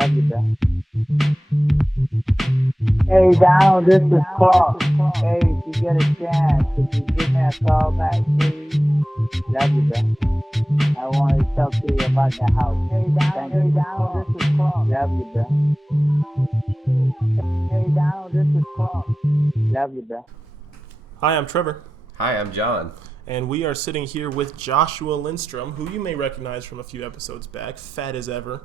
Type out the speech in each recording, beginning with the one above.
Love you, bro. Hey, Donald, this is Clark. Hey, if you get a chance, could you give me a call back, please? Love you, bro. I want to talk to you about the house. Hey, Donald, this is Clark. Love you, bro. Hey, Donald, this is Clark. Love you, bro. Hi, I'm Trevor. Hi, I'm John. And we are sitting here with Joshua Lindstrom, who you may recognize from a few episodes back, fat as ever.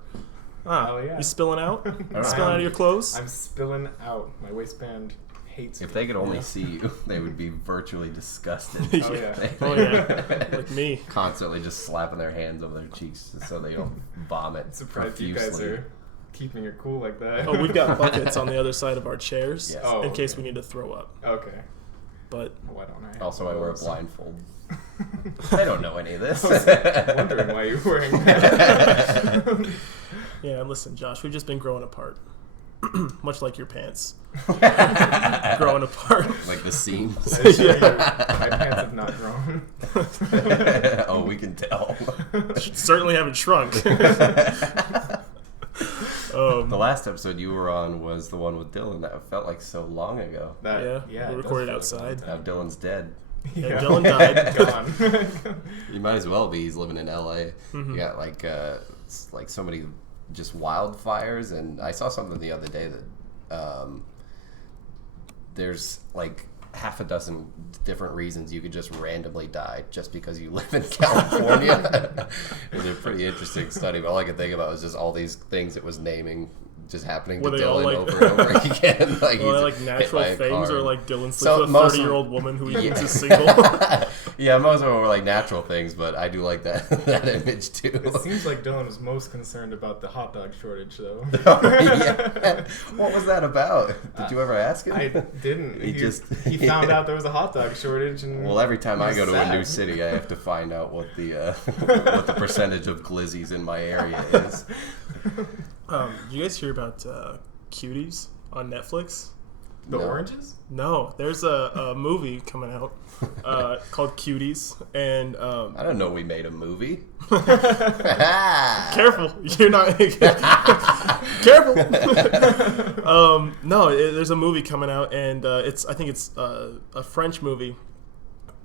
Oh, yeah. You spilling out? Spilling out of your clothes? I'm spilling out. My waistband hates me. If they could only see you, they would be virtually disgusted. Oh, yeah. Oh, yeah. Like me. Constantly just slapping their hands over their cheeks so they don't vomit. I'm surprised profusely. you guys are keeping it cool like that. Oh, we've got buckets on the other side of our chairs Yes. Oh, in case okay. we need to throw up. Okay. But Why don't I? Also, I wear a blindfold. I don't know any of this. I was wondering why you were wearing that. yeah, listen, Josh, we've just been growing apart. Much like your pants. Growing apart. Like the seams. Yeah. My pants have not grown. Oh, we can tell. Certainly haven't shrunk. The last episode you were on was the one with Dylan. That felt like so long ago. Yeah, we it recorded does feel like outside. a Now long time. Dylan's dead. Yeah, Dylan died. Gone. You might as well be. He's living in LA. Mm-hmm. You got like so many just wildfires, and I saw something the other day that there's like half a dozen different reasons you could just randomly die just because you live in California. It was a pretty interesting study, but all I could think about was just all these things it was naming just happening to Were they all, Dylan like- over and over again. Like, Well, he's like hit natural by a things, car. or like Dylan sleeps So with a most of- 30-year-old woman who he Yeah. thinks is single. Yeah, most of them were like natural things, but I do like that that image too. It seems like Dylan was most concerned about the hot dog shortage, though. Oh, yeah. What was that about? Did you ever ask him? I didn't. He He found out there was a hot dog shortage, and Well, every time I he go was to a new sad. city, I have to find out what the percentage of glizzies in my area is. You guys hear about Cuties on Netflix? The No. oranges? No, there's a movie coming out called Cuties, and I don't know we made a movie. careful, you're not careful. No, there's a movie coming out, and I think it's a French movie.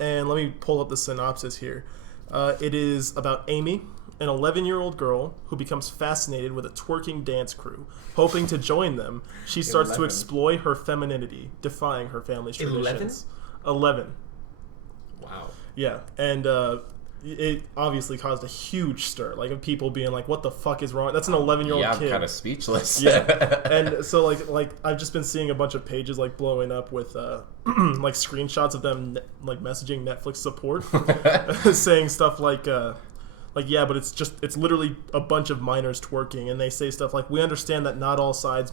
And let me pull up the synopsis here. It is about Amy, an 11-year-old girl who becomes fascinated with a twerking dance crew. Hoping to join them, she starts to 11. exploit her femininity, defying her family's traditions. 11? Wow. Yeah, and it obviously caused a huge stir, like of people being like, "What the fuck is wrong?" That's an 11-year-old Yeah, kid. I'm kind of speechless. Yeah, and so like I've just been seeing a bunch of pages like blowing up with like screenshots of them like messaging Netflix support, saying stuff like yeah, but it's literally a bunch of minors twerking, and they say stuff like, "We understand that not all stories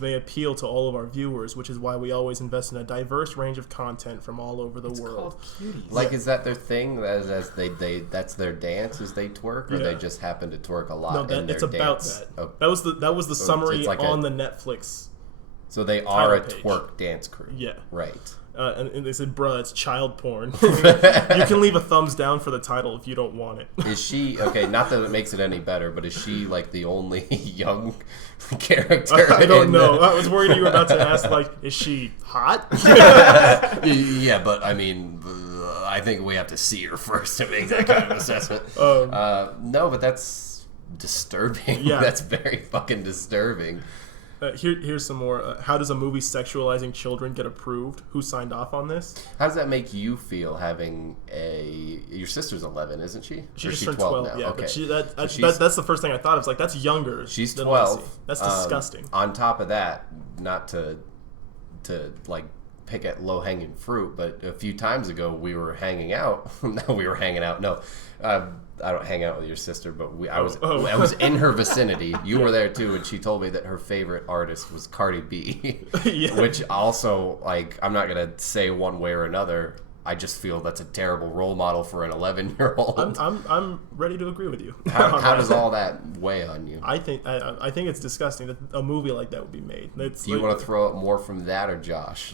may appeal to all of our viewers, which is why we always invest in a diverse range of content from all over the It's world." called cuties. Like, is that their thing? As they that's their dance? Is they twerk, or Yeah. they just happen to twerk a lot? No, in their it's about dance? that. Oh, That was the So summary it's like on a- the Netflix. so they are a Title page. twerk dance crew. Yeah. Right. And they said, "Bruh, it's child porn." You can leave a thumbs down for the title if you don't want it. Is she okay? Not that it makes it any better, but is she like the only young character? I don't in know. the- I was worried you were about to ask, like, is she hot? Yeah, but I mean, I think we have to see her first to make that kind of assessment. No, but that's disturbing. Yeah. That's very fucking disturbing. Here's some more. How does a movie sexualizing children get approved? Who signed off on this? How does that make you feel having your sister's 11, isn't she? She Or just she turned 12 12. now? Yeah, okay. but she's- that's the first thing I thought of. Like, that's younger. She's than 12. Lacey. That's disgusting. On top of that, not to like pick at low hanging fruit, but a few times ago we were hanging out. No, we were hanging out. No, I don't hang out with your sister, but I was in her vicinity. You were there too, and she told me that her favorite artist was Cardi B. Yeah. Which also, like, I'm not gonna say one way or another. I just feel that's a terrible role model for an 11-year-old. I'm ready to agree with you. How does all that weigh on you? I think it's disgusting that a movie like that would be made. It's Do you like, want to throw up more from that or Josh?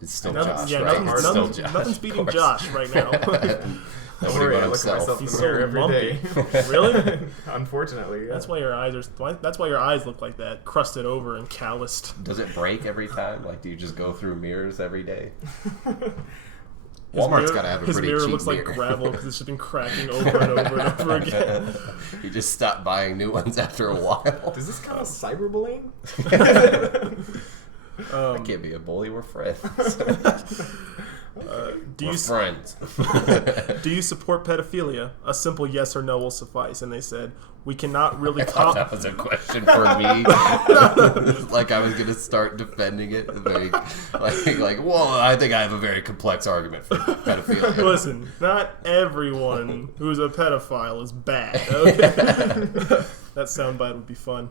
It's still Josh, yeah, right? It's still nothing's Josh, beating of course. Josh right now. Nobody but I look at himself. myself in He's the mirror so every day. Really? Unfortunately, yeah. That's why your eyes are. That's why your eyes look like that, crusted over and calloused. Does it break every time? Like, do you just go through mirrors every day? His Walmart's mirror- got to have a his pretty mirror cheap looks mirror. like gravel because it's just been cracking over and over and over again. You just stop buying new ones after a while. Does this count as cyberbullying? I can't be a bully. We're friends. Do We're you friends. do you support pedophilia? A simple yes or no will suffice. And they said we cannot really I thought that was a question for me. Like I was gonna start defending it. Well, I think I have a very complex argument for pedophilia. Listen, not everyone who's a pedophile is bad. Okay? That soundbite would be fun.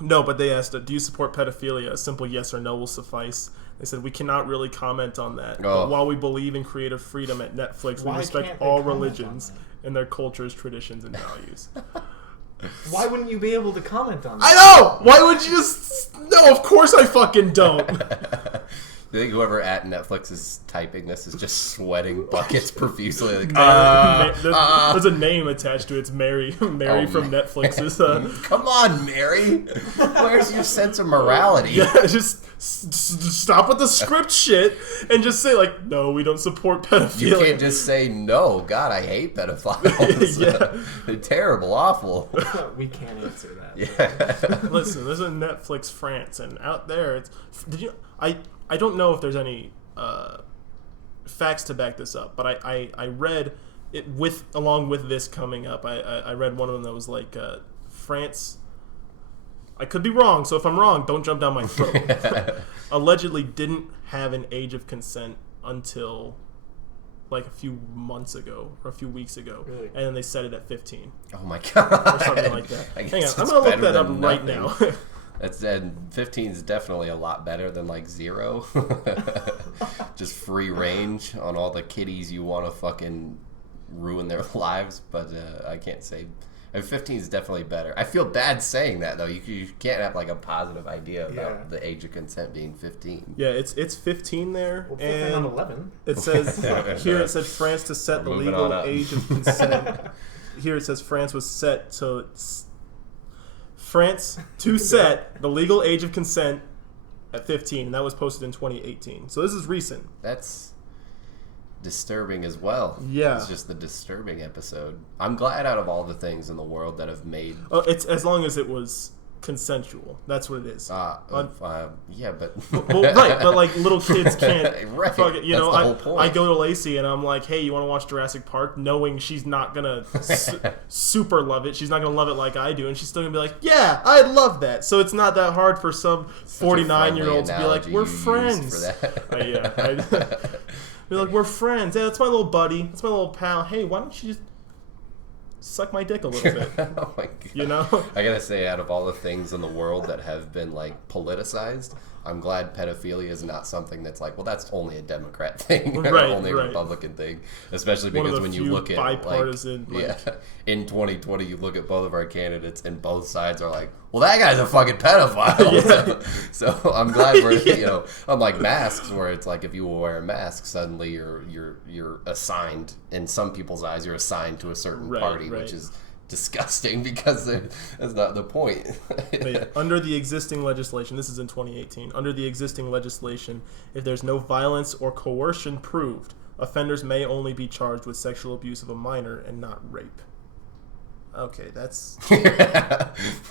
No, but they asked, do you support pedophilia? A simple yes or no will suffice. They said, we cannot really comment on that. Oh. But while we believe in creative freedom at Netflix, we Why respect can't they all comment on religions that? and their cultures, traditions, and values. Why wouldn't you be able to comment on that? I know! Why would you just... No, of course I fucking don't. I think whoever at Netflix is typing this is just sweating buckets profusely. Like, There's a name attached to it. It's Mary. Mary from Netflix is... Come on, Mary. Where's your sense of morality? Yeah, just stop with the script shit and just say, like, no, we don't support pedophilia. You can't just say no. God, I hate pedophiles. Yeah. They're terrible, awful. We can't answer that. Yeah. Listen, there's a Netflix France, and out there, it's... I don't know if there's any facts to back this up, but I read it along with this coming up. I read one of them that was like France. I could be wrong, so if I'm wrong, don't jump down my throat. Allegedly didn't have an age of consent until like a few months ago or a few weeks ago, Really? and then they set it at 15 Oh my god. or something like that. I Hang guess on, I'm it's gonna look better that up than right nothing. now. And 15 is definitely a lot better than like 0. Just free range on all the kiddies you want to fucking ruin their lives, but I can't say. 15 is definitely better. I feel bad saying that though. You can't have like a positive idea about the age of consent being 15. Yeah, it's 15 there, Well, it's and not 11. it says here it said France to set the Moving legal on up. age of consent. Here it says France was set to France to set the legal age of consent at 15, and that was posted in 2018. So this is recent. That's disturbing as well. Yeah. It's just the disturbing episode. I'm glad out of all the things in the world that have made... It's as long as it was consensual. That's what it is. yeah, but... Well, right, but like little kids can't. Right, Fuck it, you that's know, the whole point. I go to Lacey and I'm like, hey, you want to watch Jurassic Park? Knowing she's not gonna super love it. She's not gonna love it like I do, and she's still gonna be like, yeah, I'd love that. So it's not that hard for some 49-year-old to be like, we're friends. Be like, we're friends. Yeah, that's my little buddy. That's my little pal. Hey, why don't you just suck my dick a little bit? Oh my god. You know? I gotta say, out of all the things in the world that have been like politicized, I'm glad pedophilia is not something that's like, well, that's only a Democrat thing, or Right, only a right. Republican thing. Especially One of because the when you few look at bipartisan, yeah, in 2020, you look at both of our candidates, and both sides are like, well, that guy's a fucking pedophile. So I'm glad we're unlike masks, where it's like if you wear a mask, suddenly you're assigned, in some people's eyes, you're assigned to a certain party, which is disgusting because that's not the point. Under the existing legislation, this is in 2018, under the existing legislation, if there's no violence or coercion proved, offenders may only be charged with sexual abuse of a minor and not rape. Okay, that's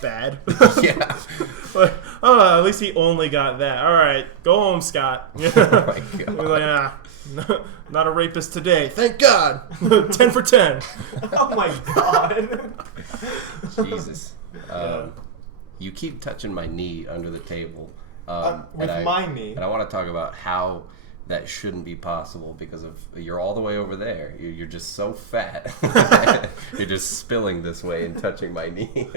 bad. Yeah. Like, oh, at least he only got that. All right, go home, Scott. Oh my God. He's like, not a rapist today. Thank God. 10 for 10. Oh my god. Jesus. You keep touching my knee under the table. With my knee. And I want to talk about how that shouldn't be possible because of you're all the way over there. You're just so fat. You're just spilling this way and touching my knee.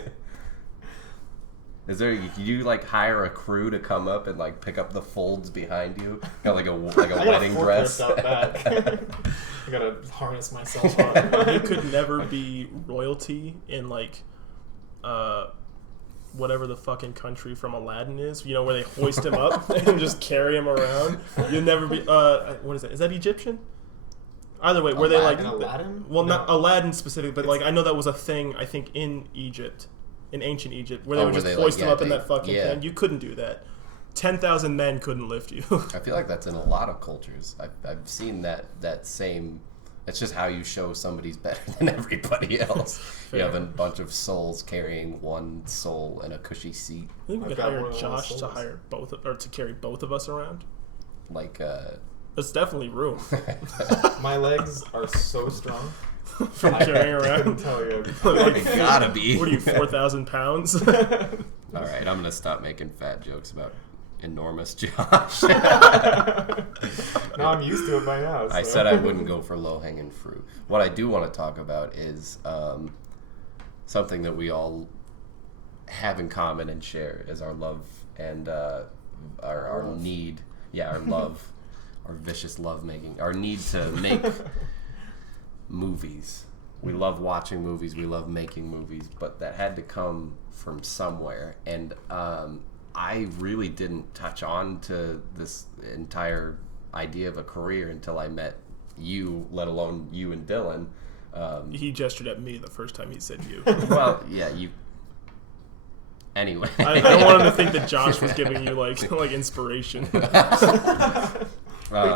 Is there? Do you like hire a crew to come up and like pick up the folds behind you, kind of like a wedding dress? Out back. I gotta harness myself on. You could never be royalty in like whatever the fucking country from Aladdin is, you know, where they hoist him up and just carry him around. You'd never be what is that? Is that Egyptian? Either way, were they like In Aladdin? Well, No. not Aladdin specific, but like I know that was a thing. I think in Egypt, in ancient Egypt, where they would just hoist them up in that fucking thing. You couldn't do that. 10,000 men couldn't lift you. I feel like that's in a lot of cultures. I've seen that same. It's just how you show somebody's better than everybody else. You have a bunch of souls carrying one soul in a cushy seat. I think we I've could got hire one of those Josh to souls. hire to carry both of us around. Like, There's definitely room My legs are so strong. from carrying I couldn't around. tell you. it gotta be. What are you, 4,000 pounds? All right, I'm gonna stop making fat jokes about enormous Josh. No, I'm used to it by now. I so. said I wouldn't go for low-hanging fruit. What I do want to talk about is something that we all have in common and share is our love and our need. Yeah, our love, our vicious love making, our need to make movies. We love watching movies. We love making movies, but that had to come from somewhere. And I really didn't touch on to this entire idea of a career until I met you, let alone you and Dylan. He gestured at me the first time he said you. Well, yeah, you. Anyway, I don't want him to think that Josh was giving you like inspiration. We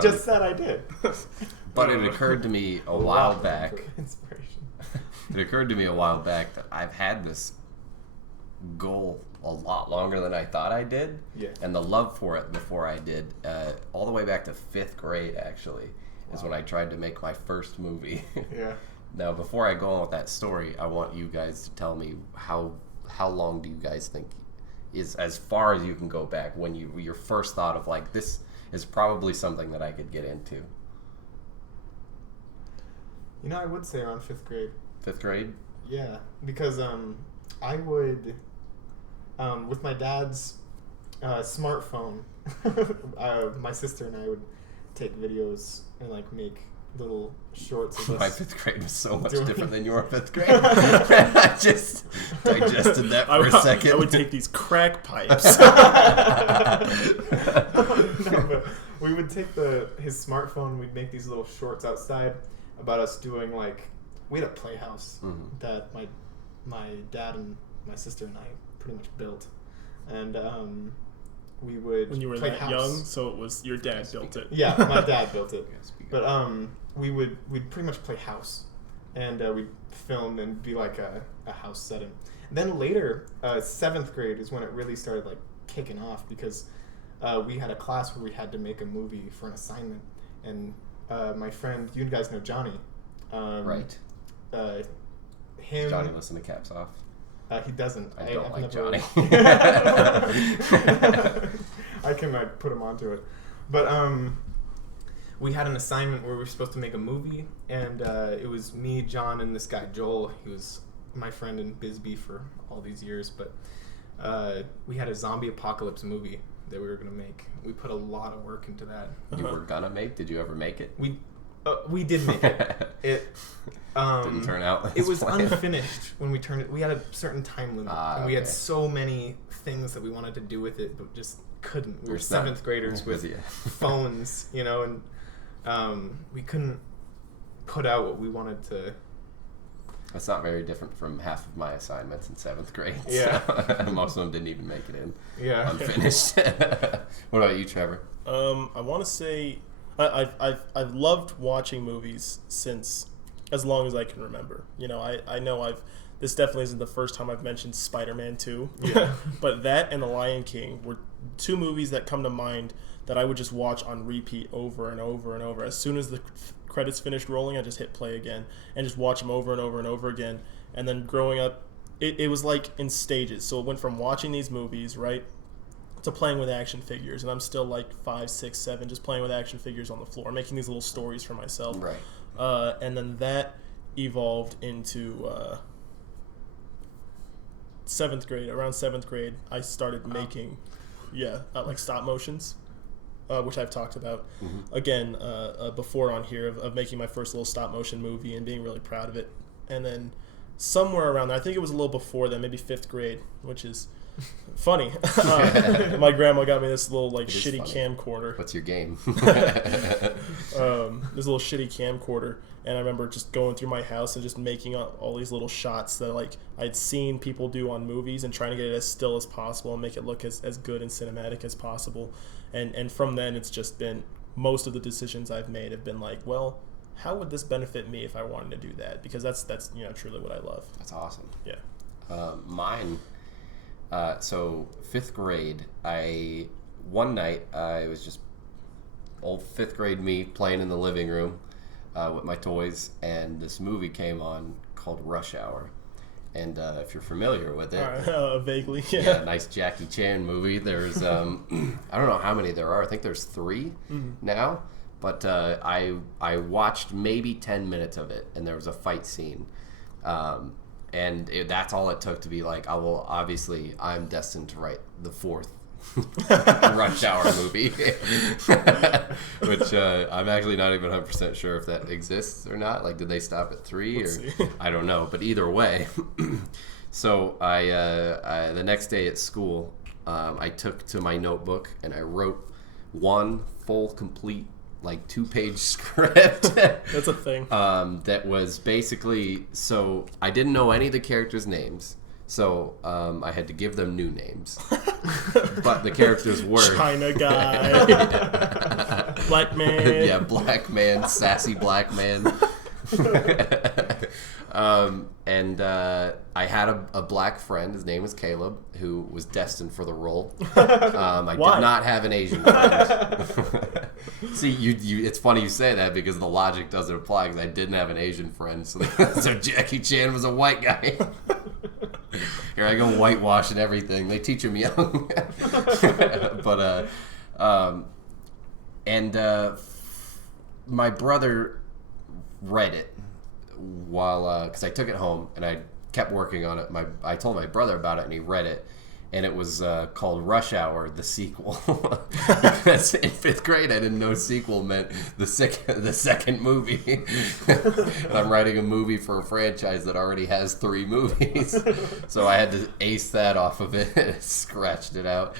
just said I did. But it occurred to me a while back. Inspiration. It occurred to me a while back that I've had this goal a lot longer than I thought I did. Yeah. And the love for it before I did, all the way back to 5th grade, actually, is when I tried to make my first movie. Yeah. Now, before I go on with that story, I want you guys to tell me how long do you guys think is as far as you can go back when your first thought of like, this is probably something that I could get into. You know, I would say around 5th grade. 5th grade? Yeah, because I would, with my dad's smartphone, my sister and I would take videos and like make little shorts of us. My 5th grade was so much doing- different than your 5th grade. I just digested that for a second. I would take these crack pipes. No, but we would take his smartphone. We'd make these little shorts outside about us doing like, we had a playhouse that my dad and my sister and I pretty much built, and we would When you were play that house. young, so it was your dad built it. Yeah, my dad built it. But we'd pretty much play house, and we'd film and be like a house setting. Then later, 7th grade is when it really started like kicking off, because we had a class where we had to make a movie for an assignment, and my friend, you guys know Johnny, Right. Him. Johnny listen to Caps Off. He doesn't. I don't I've like never- Johnny. I can put him onto it, but we had an assignment where we were supposed to make a movie, and it was me, John, and this guy Joel. He was my friend in Bisbee for all these years, but we had a zombie apocalypse movie that we were gonna make. We put a lot of work into that. You were gonna make? Did you ever make it? We did make it. It Didn't turn out. It as was planned. unfinished when we turned it. We had a certain time limit, and we had okay. so many things that we wanted to do with it, but just couldn't. We were It's not- 7th graders with you. phones, and we couldn't put out what we wanted to. That's not very different from half of my assignments in 7th grade. Yeah. So most of them didn't even make it in. Yeah. Unfinished. What about you, Trevor? I want to say I've loved watching movies since as long as I can remember. I know this definitely isn't the first time I've mentioned Spider-Man 2. Yeah. But that and The Lion King were two movies that come to mind that I would just watch on repeat over and over and over. As soon as the credits finished rolling, I just hit play again and just watch them over and over and over again. And then growing up, it was like in stages. So it went from watching these movies, right, to playing with action figures. And I'm still like 5, 6, 7, just playing with action figures on the floor, making these little stories for myself. Right. And then that evolved into 7th grade. Around 7th grade, I started making, like stop motions, which I've talked about again before on here of making my first little stop motion movie and being really proud of it. And then somewhere around there, I think it was a little before then, maybe 5th grade, which is Funny. My grandma got me this little like It is shitty funny. camcorder. What's your game? This little shitty camcorder, and I remember just going through my house and just making all these little shots that like I'd seen people do on movies and trying to get it as still as possible and make it look as good and cinematic as possible. And from then it's just been, most of the decisions I've made have been like, well, how would this benefit me if I wanted to do that? Because that's truly what I love. That's awesome. Yeah. Mine. So 5th grade, one night I was just old 5th grade me playing in the living room with my toys, and this movie came on called Rush Hour. And if you're familiar with it, Vaguely, yeah, nice Jackie Chan movie. There's I don't know how many there are. I think there's 3 now. But I watched maybe 10 minutes of it, and there was a fight scene. That's all it took to be like, I'm destined to write the 4th Rush Hour movie. Which I'm actually not even 100% sure if that exists or not. Like, did they stop at 3? Let's see. I don't know. But either way. So I the next day at school, I took to my notebook and I wrote one full, complete, like 2-page script. That's a thing. That was basically, so I didn't know any of the characters' names, so I had to give them new names. But the characters were China guy, black man. yeah, black man, sassy black man. I had a black friend. His name was Caleb, who was destined for the role. I Why? did not have an Asian friend. See, you. It's funny you say that because the logic doesn't apply, because I didn't have an Asian friend. So Jackie Chan was a white guy. Here I go whitewashing everything. They teach him young. But my brother read it while because I took it home and I kept working on it. I told my brother about it and he read it, and it was called Rush Hour, the sequel. Because in 5th grade I didn't know sequel meant the second movie. And I'm writing a movie for a franchise that already has 3 movies, so I had to ace that off of it. Scratched it out.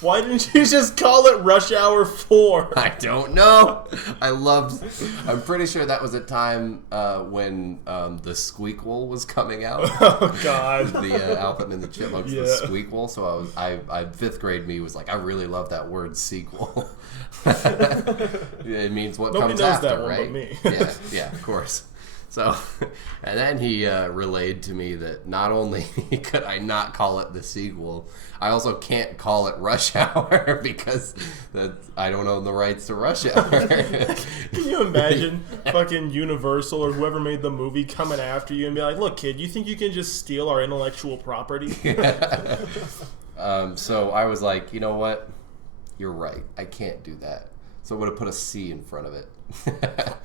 Why didn't you just call it Rush Hour 4? I don't know. I'm pretty sure that was a time when the Squeakquel was coming out. Oh God. The Alvin and the Chipmunks, Yeah. the Squeakquel. So I 5th grade me was like, I really love that word sequel. It means what Nobody comes knows after, that one right? but me. Yeah, of course. So, and then he relayed to me that not only could I not call it the sequel, I also can't call it Rush Hour because I don't own the rights to Rush Hour. Can you imagine fucking Universal or whoever made the movie coming after you and be like, look, kid, you think you can just steal our intellectual property? So I was like, you know what? You're right. I can't do that. So I would have put a C in front of it.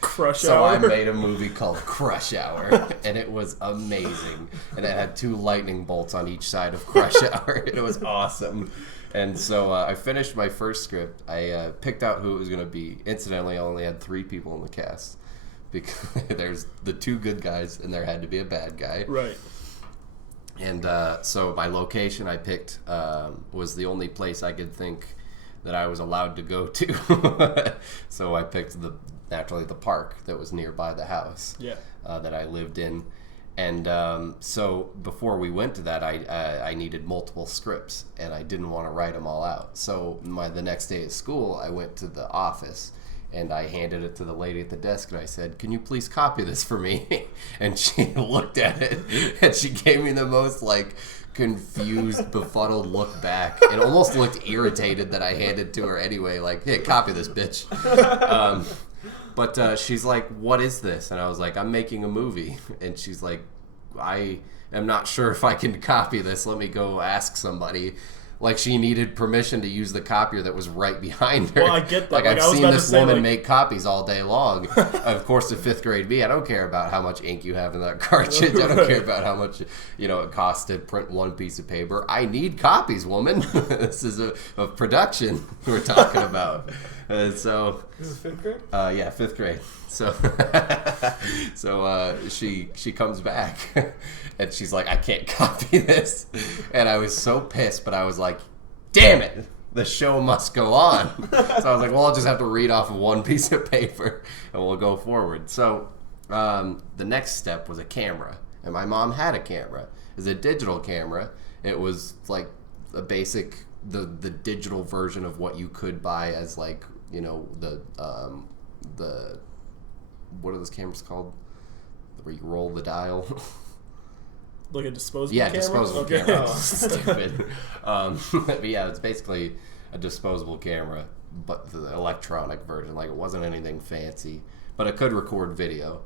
Crush So Hour. I made a movie called Crush Hour, and it was amazing. And it had 2 lightning bolts on each side of Crush Hour. It was awesome. And so I finished my first script. I picked out who it was going to be. Incidentally, I only had 3 people in the cast, because there's the 2 good guys, and there had to be a bad guy. Right. And so my location I picked was the only place I could think that I was allowed to go to. So I picked naturally the park that was nearby the house. Yeah. That I lived in. And so before we went to that, I needed multiple scripts, and I didn't want to write them all out. So the next day at school, I went to the office, and I handed it to the lady at the desk, and I said, "Can you please copy this for me?" And she looked at it, and she gave me the most, like, confused, befuddled look back, and almost looked irritated that I handed to her anyway, like, "Hey, copy this, bitch." But she's like, "What is this?" And I was like, "I'm making a movie." And she's like, "I am not sure if I can copy this. Let me go ask somebody." Like, she needed permission to use the copier that was right behind her. Well, I get that. Like, Like, I've I was seen about to this say, woman like- make copies all day long. Of course, to 5th grade me, I don't care about how much ink you have in that cartridge. I don't care about how much, it costs to print one piece of paper. I need copies, woman. This is a production we're talking about. So This is 5th grade? yeah, 5th grade. So she comes back and she's like, I can't copy this. And I was so pissed, but I was like, damn it, the show must go on. So I was like, well, I'll just have to read off of one piece of paper and we'll go forward. So the next step was a camera, and my mom had a camera. It was a digital camera. It was like a basic, the digital version of what you could buy as like, you know, the what are those cameras called? Where you roll the dial. Like a disposable Yeah, camera? disposable Okay. camera. Stupid. But yeah, it's basically a disposable camera, but the electronic version. Like, it wasn't anything fancy, but it could record video.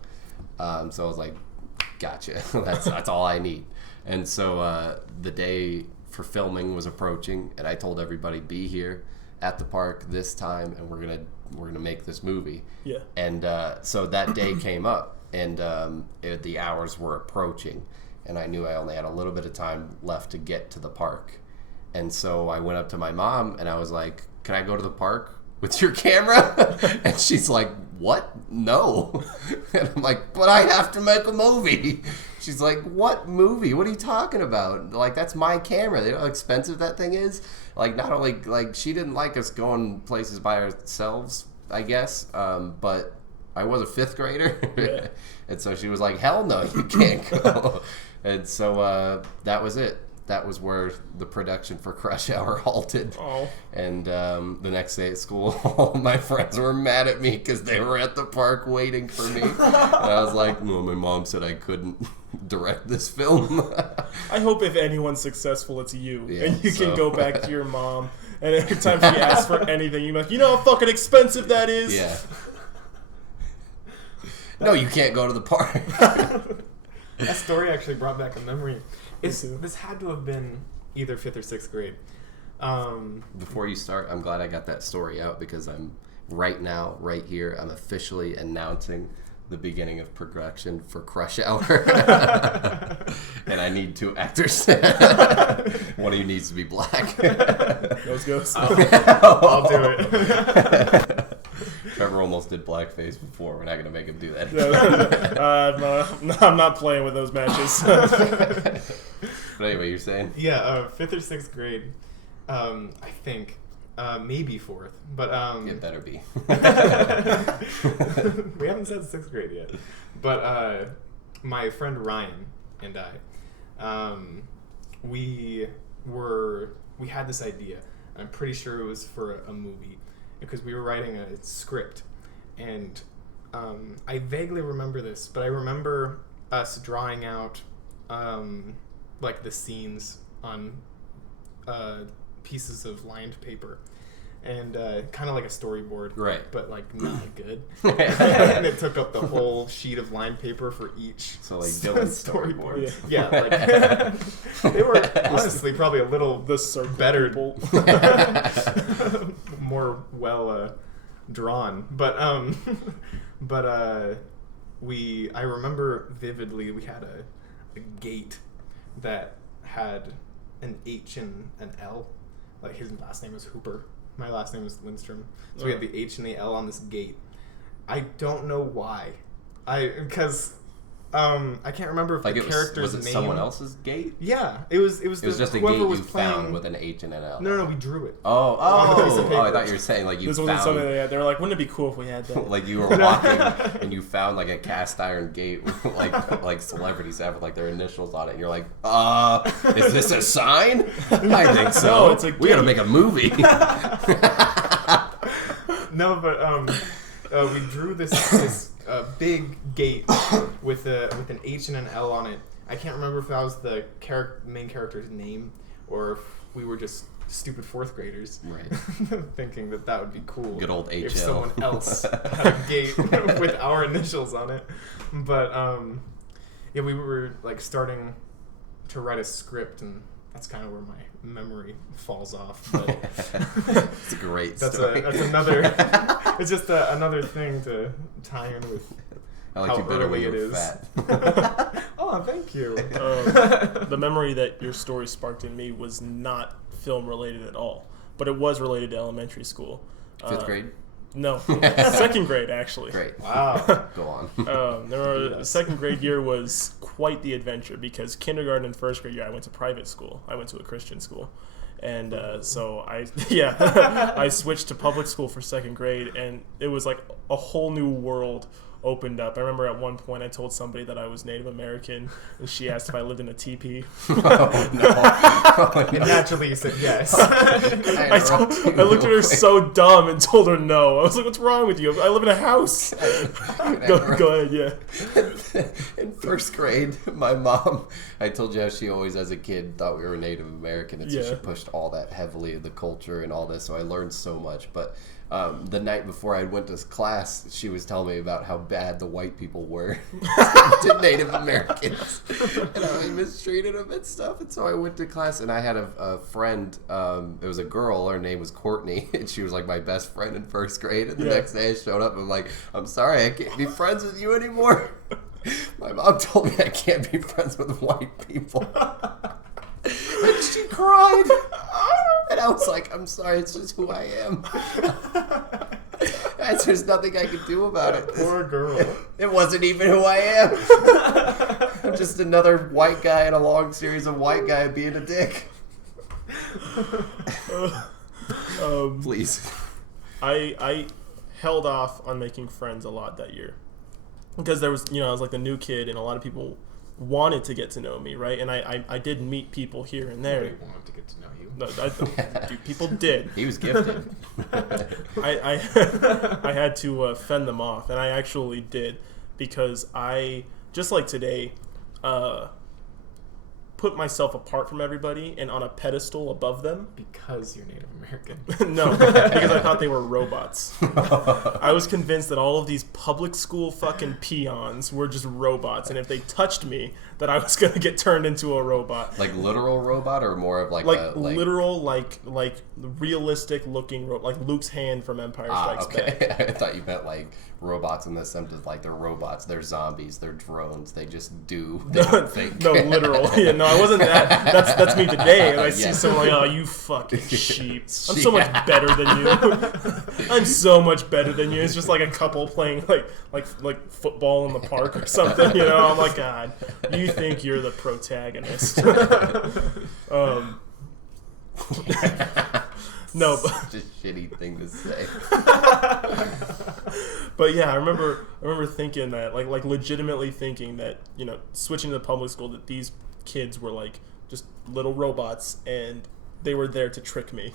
So I was like, gotcha. That's all I need. And so the day for filming was approaching, and I told everybody, be here at the park this time, and we're gonna make this movie. Yeah. And so that day came up, and the hours were approaching, and I knew I only had a little bit of time left to get to the park. And so I went up to my mom, and I was like, can I go to the park with your camera? And she's like, what? No. And I'm like, but I have to make a movie. She's like, what movie? What are you talking about? Like, that's my camera. You know how expensive that thing is? Like, not only, like, she didn't like us going places by ourselves, I guess, but I was a 5th grader. Yeah. And so she was like, hell no, you can't go. And so that was it. That was where the production for Crush Hour halted. Oh. And the next day at school, all my friends were mad at me because they were at the park waiting for me. And I was like, no, my mom said I couldn't direct this film. I hope if anyone's successful, it's you. Yeah, and you can so- go back to your mom, and every time she asks for anything, you're like, you know how fucking expensive that is? Yeah. No, you can't go to the park. That story actually brought back a memory. too. This had to have been either 5th or 6th grade. Before you start, I'm glad I got that story out, because I'm right now, right here, I'm officially announcing the beginning of production for Crush Hour. And I need 2 actors. One of you needs to be black. Goes. I'll do it. Trevor almost did blackface before. We're not going to make him do that. I'm not playing with those matches. But anyway, you're saying? Yeah, 5th or 6th grade. I think. Maybe 4th. But It better be. we haven't said 6th grade yet. But my friend Ryan and I, we had this idea. I'm pretty sure it was for a movie, because we were writing a script, and I vaguely remember this, but I remember us drawing out like the scenes on pieces of lined paper, and kind of like a storyboard, Right. but like not good. And it took up the whole sheet of lined paper for each. So like Dylan's storyboards. Yeah, like they were honestly probably a little The circle better, people. more well drawn, but I remember vividly we had a gate that had an H and an L. Like, his last name was Hooper. My last name was Lindstrom. So we had the H and the L on this gate. I don't know why. Because I can't remember if Like, the it character's was it name. someone else's gate? Yeah, it was. It was just a whoever gate was you playing, found with an H and an L. No, we drew it. Oh, On a piece of I paper. thought you were saying like you This wasn't something found, they had. They were like, wouldn't it be cool if we had that? like you were walking and you found like a cast iron gate with like celebrities have like their initials on it. And you're like, is this a sign? I think so. No, it's a we gotta gate. make a movie. No, but we drew this big gate with an H and an L on it. I can't remember if that was the main character's name, or if we were just stupid 4th graders, Right. thinking that would be cool. Good old if HL. someone else had a gate with our initials on it. But yeah, we were like starting to write a script, and that's kind of where my memory falls off. But It's a great that's story. that's another. It's just another thing to tie in with. I liked how you better when early you it were is. fat. Oh, thank you. The memory that your story sparked in me was not film related at all, but it was related to elementary school. 5th grade? No, second grade actually. Great. Wow. Go on. The second grade year was quite the adventure because kindergarten and first grade year I went to private school. I went to a Christian school. And so I switched to public school for second grade, and it was like a whole new world opened up. I remember at one point I told somebody that I was Native American, and she asked if I lived in a teepee. Oh, no. Oh, no. Naturally, you said yes. I looked at her so dumb and told her no. I was like, "What's wrong with you? I live in a house." Go ahead, yeah. In first grade, my mom, I told you how she always, as a kid, thought we were Native American, and so she pushed all that heavily, the culture and all this, so I learned so much. But the night before I went to class, she was telling me about how bad the white people were to Native Americans, and how they mistreated them and stuff. And so I went to class, and I had a friend. It was a girl. Her name was Courtney, and she was like my best friend in first grade. And the next day, I showed up, and I'm like, "I'm sorry, I can't be friends with you anymore." My mom told me I can't be friends with white people. And she cried. And I was like, "I'm sorry, it's just who I am." There's nothing I can do about it. Poor girl. It wasn't even who I am. I'm just another white guy in a long series of white guy being a dick. Please. I held off on making friends a lot that year because there was, I was like the new kid, and a lot of people wanted to get to know me, right? And I did meet people here and there. Nobody wanted to get to know you. No, dude, people did. He was gifted. I had to fend them off, and I actually did, because I, just like today, put myself apart from everybody and on a pedestal above them. Because you're Native American. No, because I thought they were robots. I was convinced that all of these public school fucking peons were just robots, and if they touched me, that I was going to get turned into a robot. Like literal robot, or more of like literal, like realistic looking robot, like Luke's hand from Empire Strikes Back. I thought you meant like robots in the sense of like they're robots, they're zombies, they're drones, they just do, they don't think. No, literal. Yeah, no, I wasn't that. That's me today, and I see someone like, "Oh, you fucking sheep. I'm so much better than you. I'm so much better than you." It's just like a couple playing like football in the park or something, I'm like, "God, you think you're the protagonist." No, such a shitty thing to say. But yeah, I remember thinking that, like legitimately thinking that, switching to the public school, that these kids were like just little robots, and they were there to trick me.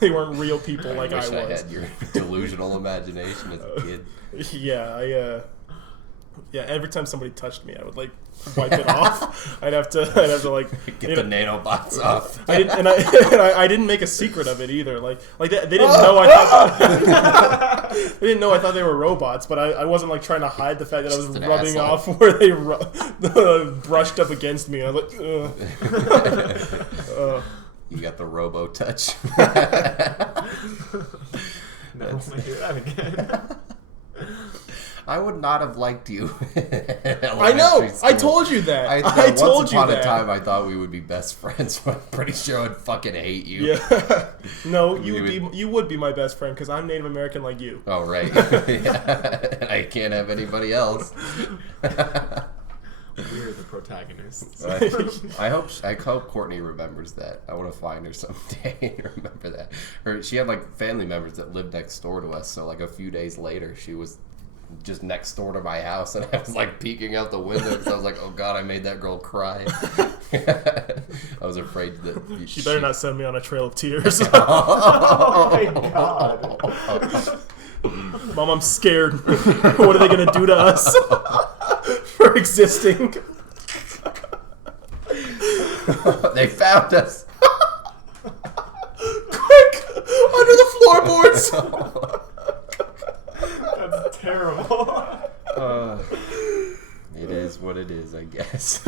They weren't real people like I was. I had your delusional imagination as a kid. Yeah, every time somebody touched me, I would like wipe it off. I'd have to like get the nanobots off. I didn't make a secret of it either. Like they didn't know I thought they didn't know I thought they were robots, but I wasn't like trying to hide the fact that I was rubbing off where they brushed up against me. And I was like, You got the robo touch. Never want to hear that again. I would not have liked you. I know. I told you that. I told you that. Once upon a time, I thought we would be best friends, but I'm pretty sure I'd fucking hate you. Yeah. No, you would be my best friend because I'm Native American like you. Oh, right. Yeah. I can't have anybody else. We're the protagonists. I hope Courtney remembers that. I want to find her someday and remember that. She had like family members that lived next door to us, so like a few days later, she was just next door to my house, and I was like peeking out the window because I was like, "Oh God, I made that girl cry." I was afraid that she better not send me on a trail of tears. Oh my God. Mom, I'm scared. What are they gonna do to us for existing? They found us. Quick, under the floorboards. That's terrible. It is what it is, I guess.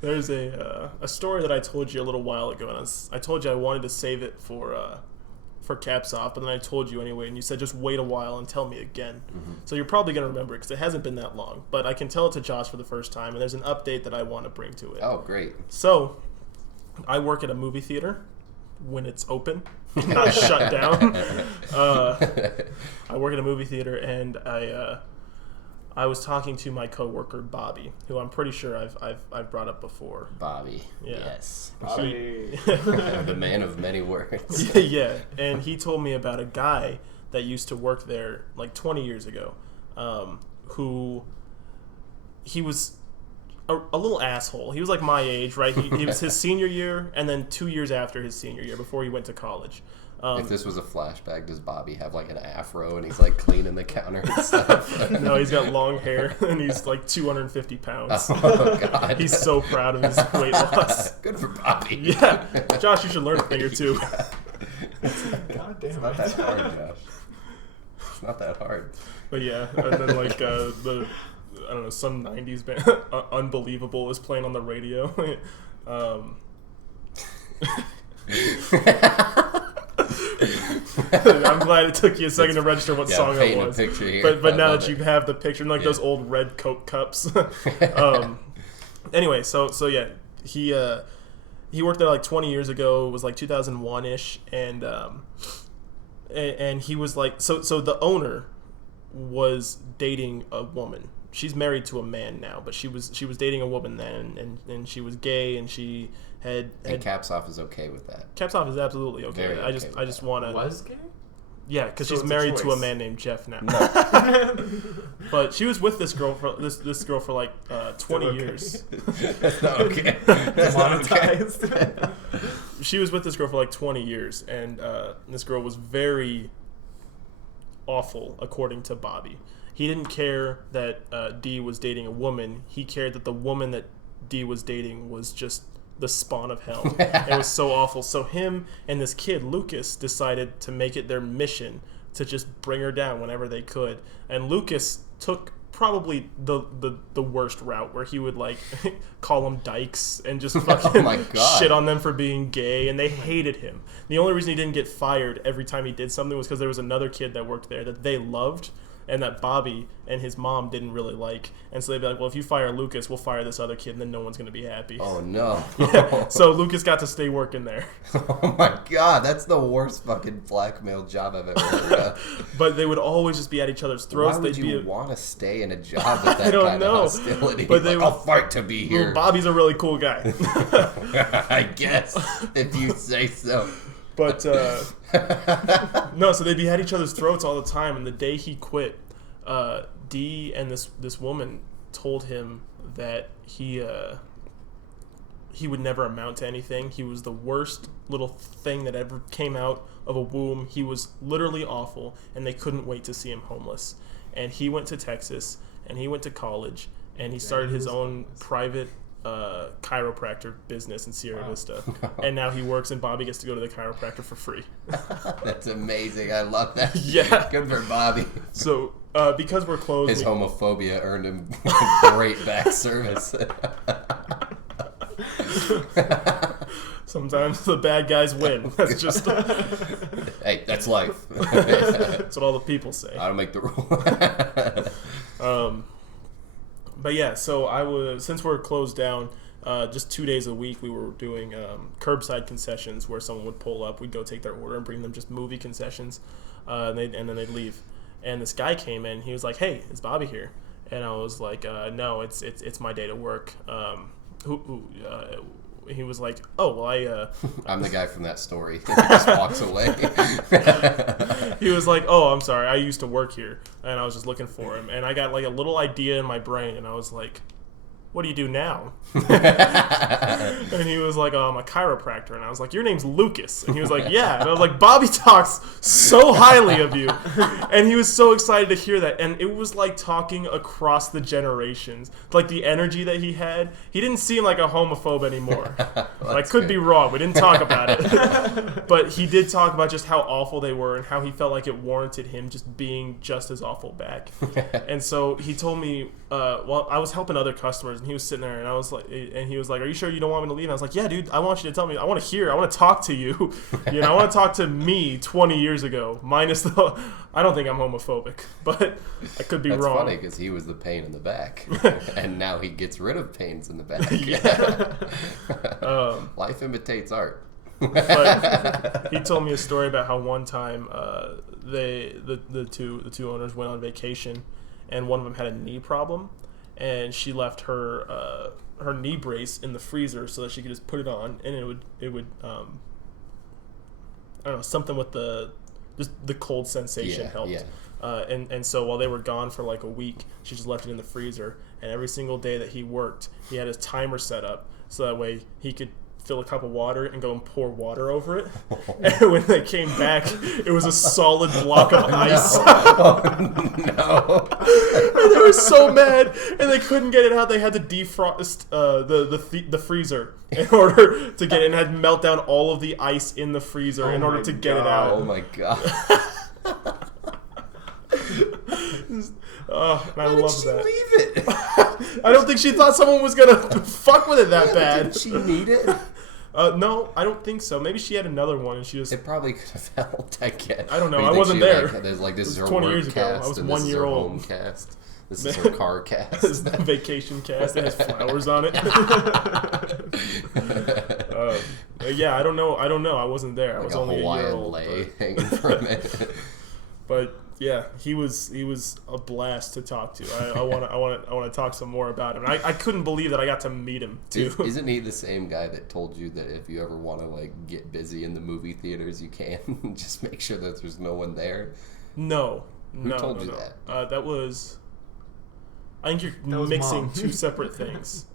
There's a story that I told you a little while ago, and I told you I wanted to save it for Caps Off, but then I told you anyway, and you said just wait a while and tell me again. Mm-hmm. So you're probably going to remember it because it hasn't been that long, but I can tell it to Josh for the first time, and there's an update that I want to bring to it. Oh, great. So I work at a movie theater, when it's open, not shut down. I work at a movie theater, and I was talking to my coworker Bobby, who I'm pretty sure I've brought up before. Bobby. Yeah. Yes. Bobby. The man of many words. Yeah, and he told me about a guy that used to work there like 20 years ago, who he was a little asshole. He was like my age, right? He was his senior year, and then 2 years after his senior year, before he went to college. If this was a flashback, does Bobby have like an afro and he's like cleaning the counter and stuff? No, he's got long hair and he's like 250 pounds. Oh, God. He's so proud of his weight loss. Good for Bobby. Yeah. Josh, you should learn a thing or two. God damn It's not that it. hard, Josh. It's not that hard. But yeah, and then like I don't know, some 90s band, Unbelievable, is playing on the radio. I'm glad it took you a second to register what song it was. A picture here. But now that you have the picture, like those old red Coke cups. Anyway, so yeah, he worked there like 20 years ago. It was like 2001-ish, and he was like, so the owner was dating a woman. She's married to a man now, but she was dating a woman then, and she was gay, and she had Caps Off is okay with that. Caps Off is absolutely okay. Very I just okay with want to. Was gay? Yeah, because So she's it's a married to a choice. man named Jeff now. No. But she was with this girl for this girl for like 20 Okay. years. That's not okay. That's not okay. Demonetized. She was with this girl for like 20 years, and this girl was very awful, according to Bobby. He didn't care that Dee was dating a woman. He cared that the woman that Dee was dating was just the spawn of hell. It was so awful. So him and this kid, Lucas, decided to make it their mission to just bring her down whenever they could. And Lucas took probably the worst route, where he would like call them dykes and just fucking my God. shit on them for being gay, and they hated him. The only reason he didn't get fired every time he did something was because there was another kid that worked there that they loved, and that Bobby and his mom didn't really like. And so they'd be like, well, if you fire Lucas, we'll fire this other kid, and then no one's going to be happy. Oh, no. So Lucas got to stay working there. Oh, my God. That's the worst fucking blackmail job I've ever heard of. But they would always just be at each other's throats. Why would They'd be you want to stay in a job with that I don't kind know. of hostility? But they Like, I'll fight to be Well, here. Bobby's a really cool guy. I guess, if you say so. But, no, so they'd be at each other's throats all the time. And the day he quit, Dee and this woman told him that he would never amount to anything. He was the worst little thing that ever came out of a womb. He was literally awful, and they couldn't wait to see him homeless. And he went to Texas, and he went to college, and he started his own private chiropractor business in Sierra Vista. And now he works, and Bobby gets to go to the chiropractor for free. That's amazing. I love that. Yeah. Good for Bobby. So because we're closed, His homophobia earned him great back service. sometimes the bad guys win. That's just Hey, that's life. that's what all the people say. I don't make the rule. But yeah, so since we're closed down, just 2 days a week we were doing curbside concessions where someone would pull up, we'd go take their order and bring them just movie concessions, and then they'd leave. And this guy came in, he was like, "Hey, is Bobby here?" And I was like, "No, it's my day to work." He was like, "Oh, well, I'm the guy from that story. He just walks away. He was like, "Oh, I'm sorry, I used to work here," and I was just looking for him, and I got like a little idea in my brain, and I was like, "What do you do now?" And he was like, "Oh, I'm a chiropractor," and I was like, "Your name's Lucas," and he was like, "Yeah," and I was like, "Bobby talks so highly of you," and he was so excited to hear that, and it was like talking across the generations, like the energy that he had. He didn't seem like a homophobe anymore. I could be wrong. We didn't talk about it, but he did talk about just how awful they were and how he felt like it warranted him just being just as awful back. And so he told me, well, I was helping other customers, and he was sitting there, and he was like, "Are you sure you don't want me to leave?" And I was like, "Yeah, dude, I want you to tell me. I want to hear. I want to talk to you. You know, I want to talk to me 20 years ago, minus the. I don't think I'm homophobic, but I could be That's wrong." funny because he was the pain in the back, and now he gets rid of pains in the back. Yeah. Life imitates art. But he told me a story about how one time the two owners went on vacation, and one of them had a knee problem, and she left her knee brace in the freezer so that she could just put it on, and it would I don't know, something with the cold sensation helped. Yeah. And so while they were gone for like a week, she just left it in the freezer, and every single day that he worked, he had his timer set up so that way he could fill a cup of water and go and pour water over it. And when they came back, it was a solid block of ice. Oh, no. And they were so mad, and they couldn't get it out. They had to defrost the freezer in order to get it, and had to melt down all of the ice in the freezer in order to get it out. Oh my god. Oh, and I Why love did that. she leave it? I don't think she thought someone was gonna fuck with it that bad. Didn't she need it? No, I don't think so. Maybe she had another one, and she just. It probably could have helped. I guess. I don't know. Or you I think wasn't she, there. Like, there's like this is her 20 work years ago. cast, I was and 1 this is year her old. home cast. This is her car cast. This is the vacation cast. It has flowers on it. Yeah, I don't know. I wasn't there. I Like was a only a year Hawaiian old. lei hanging from it. But yeah, he was a blast to talk to. I want to talk some more about him. I couldn't believe that I got to meet him too. Isn't he the same guy that told you that if you ever want to like get busy in the movie theaters, you can just make sure that there's no one there? No. Who told you that? That was. I think you're was mixing Mom. two separate things.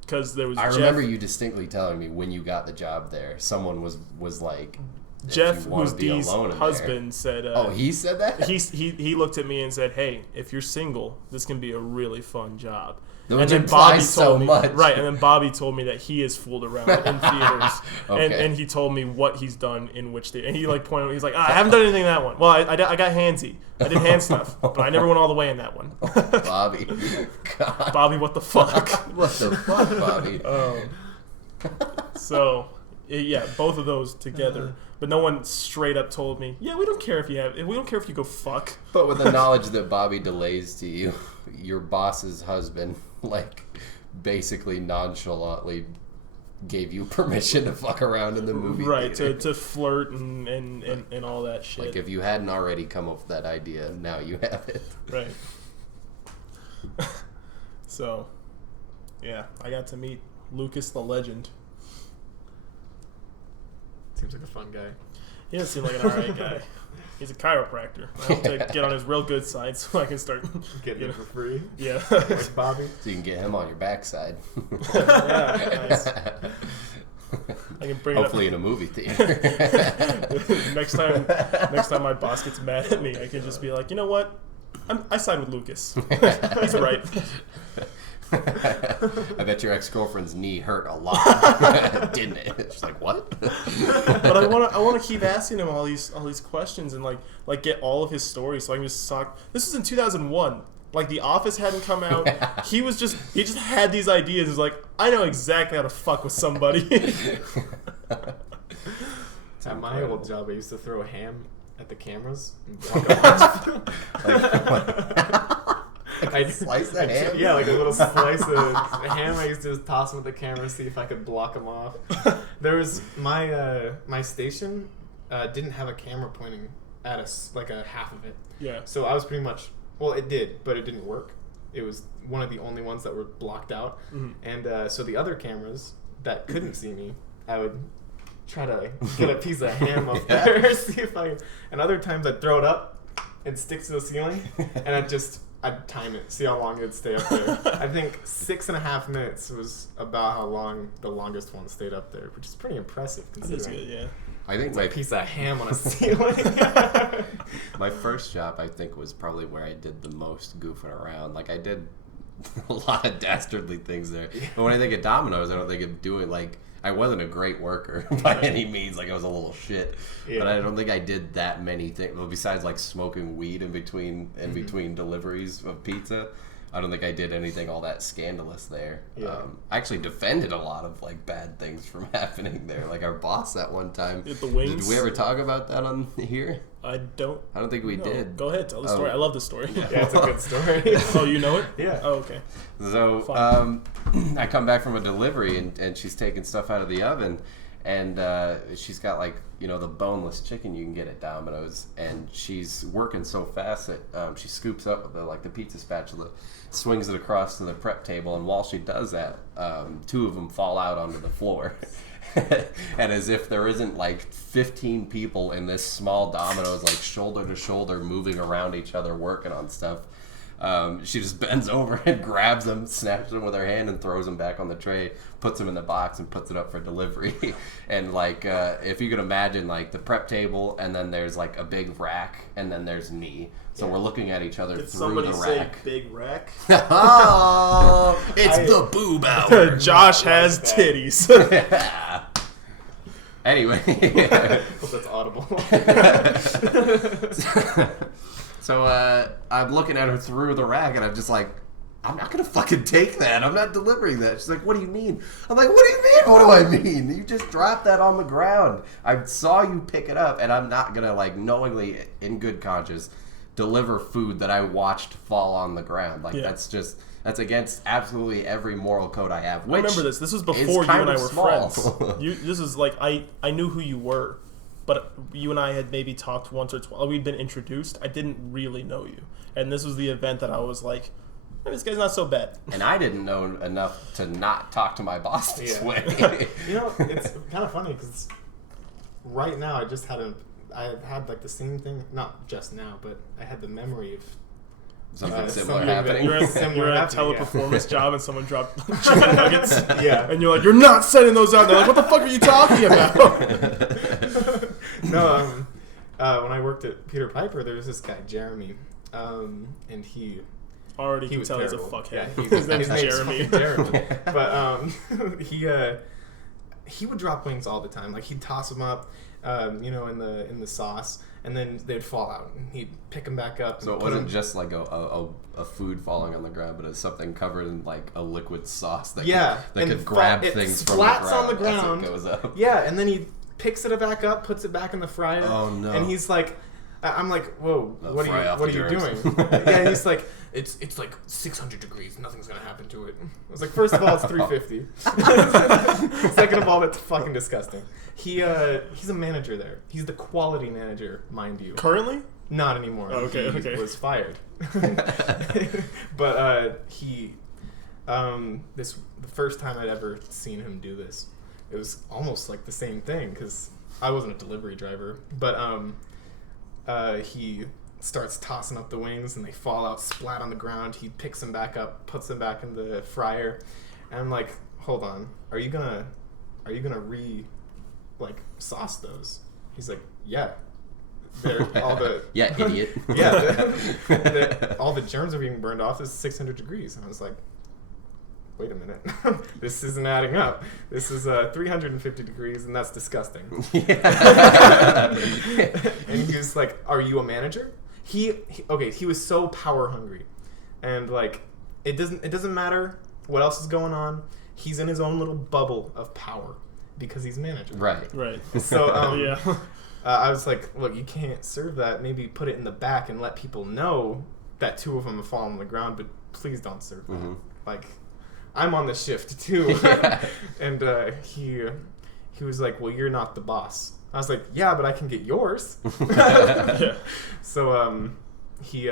Because there was. I Jeff, remember you distinctly telling me when you got the job there, someone was like, if Jeff, you wanna who's be Dee's alone in husband, said. Oh, he said that? He looked at me and said, "Hey, if you're single, this can be a really fun job." Which and then implies Bobby so told me, much. right? And then Bobby told me that he has fooled around in theaters, Okay. and he told me what he's done in which theater. And he like pointed. He's like, I haven't done anything in that one. Well, I got handsy. I did hand stuff, but I never went all the way in that one. Bobby. God. Bobby, what the fuck? What the fuck, Bobby? So, yeah, both of those together. But no one straight up told me, yeah, we don't care if you go fuck. But with the knowledge that Bobby delays to you, your boss's husband, like, basically nonchalantly gave you permission to fuck around in the movie Right, theater. to flirt and all that shit. Like, if you hadn't already come up with that idea, now you have it. Right. So, yeah, I got to meet Lucas the Legend. Seems like a fun guy. He doesn't seem like an alright guy. He's a chiropractor. I hope to get on his real good side so I can start Getting it for free. Yeah. Like Bobby. So you can get him on your backside. Yeah, nice. I can bring Hopefully it in a movie theater. up. next time my boss gets mad at me, I can just be like, you know what? I side with Lucas. He's right. I bet your ex-girlfriend's knee hurt a lot, didn't it? She's like, what? But I want to keep asking him all these questions and like get all of his stories so I can just talk. This was in 2001. Like The Office hadn't come out. Yeah. He just had these ideas. He's like, I know exactly how to fuck with somebody. At my old job, I used to throw a ham at the cameras and block Like, slice the ham? Yeah, like a little slice of ham. I used to just toss them at the camera, see if I could block them off. There was my station didn't have a camera pointing at us, like a half of it. Yeah. So I was pretty much, well, it did, but it didn't work. It was one of the only ones that were blocked out. Mhm. And so the other cameras that couldn't see me, I would try to get a piece of ham up there, see if I. And other times I'd throw it up and stick to the ceiling, and I'd time it, see how long it'd stay up there. I think 6.5 minutes was about how long the longest one stayed up there, which is pretty impressive That's considering. good, yeah. I think A piece of ham on a ceiling. my first job, I think, was probably where I did the most goofing around. Like, I did a lot of dastardly things there. But when I think of Domino's, I don't think of doing, like, I wasn't a great worker by any means. Like, I was a little shit. Yeah. But I don't think I did that many things. Well, besides, like, smoking weed in between deliveries of pizza. I don't think I did anything all that scandalous there. Yeah. I actually defended a lot of, like, bad things from happening there. Like, our boss that one time. At the Wings? Did we ever talk about that on here? I don't think we know. did. Go ahead, tell the story. I love the story. Yeah, it's a good story. Oh, you know it? Yeah. Oh, okay. So I come back from a delivery and she's taking stuff out of the oven, and she's got like the boneless chicken you can get at Domino's, and she's working so fast that she scoops up with the pizza spatula, swings it across to the prep table, and while she does that, 2 of them fall out onto the floor. And as if there isn't like 15 people in this small Domino's, like shoulder to shoulder, moving around each other, working on stuff, she just bends over and grabs them, snatches them with her hand, and throws them back on the tray, puts them in the box, and puts it up for delivery. And like, if you could imagine, like the prep table, and then there's like a big rack, and then there's me. So we're looking at each other through the rack. Say big rack? Oh, it's the boob hour. Josh has titties. Anyway. Hope that's audible. So I'm looking at her through the rack, and I'm just like, I'm not going to fucking take that. I'm not delivering that. She's like, what do you mean? I'm like, what do you mean? What do I mean? You just dropped that on the ground. I saw you pick it up, and I'm not going to, like, knowingly, in good conscience, deliver food that I watched fall on the ground. Like, that's against absolutely every moral code I have. Which I remember this. This was before you and I were friends. This is like, I knew who you were, but you and I had maybe talked once or twice. We'd been introduced. I didn't really know you. And this was the event that I was like, this guy's not so bad. And I didn't know enough to not talk to my boss this way. It's kind of funny because right now I had like the same thing, not just now, but I had the memory of something similar happening. You're at a teleperformance job and someone dropped chicken nuggets. Yeah. And you're like, you're not sending those out. They're like, what the fuck are you talking about? No, when I worked at Peter Piper, there was this guy, Jeremy, and he can was tell terrible. He's a fuckhead. Yeah, his name's Jeremy. Jeremy. But he would drop wings all the time. Like he'd toss them up, in the sauce, and then they'd fall out. And he'd pick them back up. So it wasn't just like a food falling on the ground, but it's something covered in like a liquid sauce that could grab things from the ground. Splats on the ground. As it goes up. Yeah, and then he picks it back up, puts it back in the fryer. Oh no! And he's like, I'm like, whoa, what are you doing? Yeah, and he's like, it's like 600 degrees. Nothing's gonna happen to it. I was like, first of all, it's 350. Second of all, that's fucking disgusting. He's a manager there. He's the quality manager, mind you. Currently? Not anymore. Oh, okay. He was fired. But the first time I'd ever seen him do this, it was almost like the same thing because I wasn't a delivery driver, but he starts tossing up the wings and they fall out, splat on the ground. He picks them back up, puts them back in the fryer, and I'm like, hold on, are you gonna sauce those? He's like, yeah. They're all the yeah, idiot. Yeah, all the germs are being burned off. This is 600 degrees, and I was like, wait a minute, this isn't adding up. This is 350 degrees, and that's disgusting. Yeah. And he was like, are you a manager? He was so power hungry, and like it doesn't matter what else is going on. He's in his own little bubble of power because he's manager. Right. So yeah. I was like, look, you can't serve that. Maybe put it in the back and let people know that 2 of them have fallen on the ground, but please don't serve that. Mm-hmm. Like, I'm on the shift too. And he was like, well, you're not the boss. I was like, yeah, but I can get yours. Yeah. So he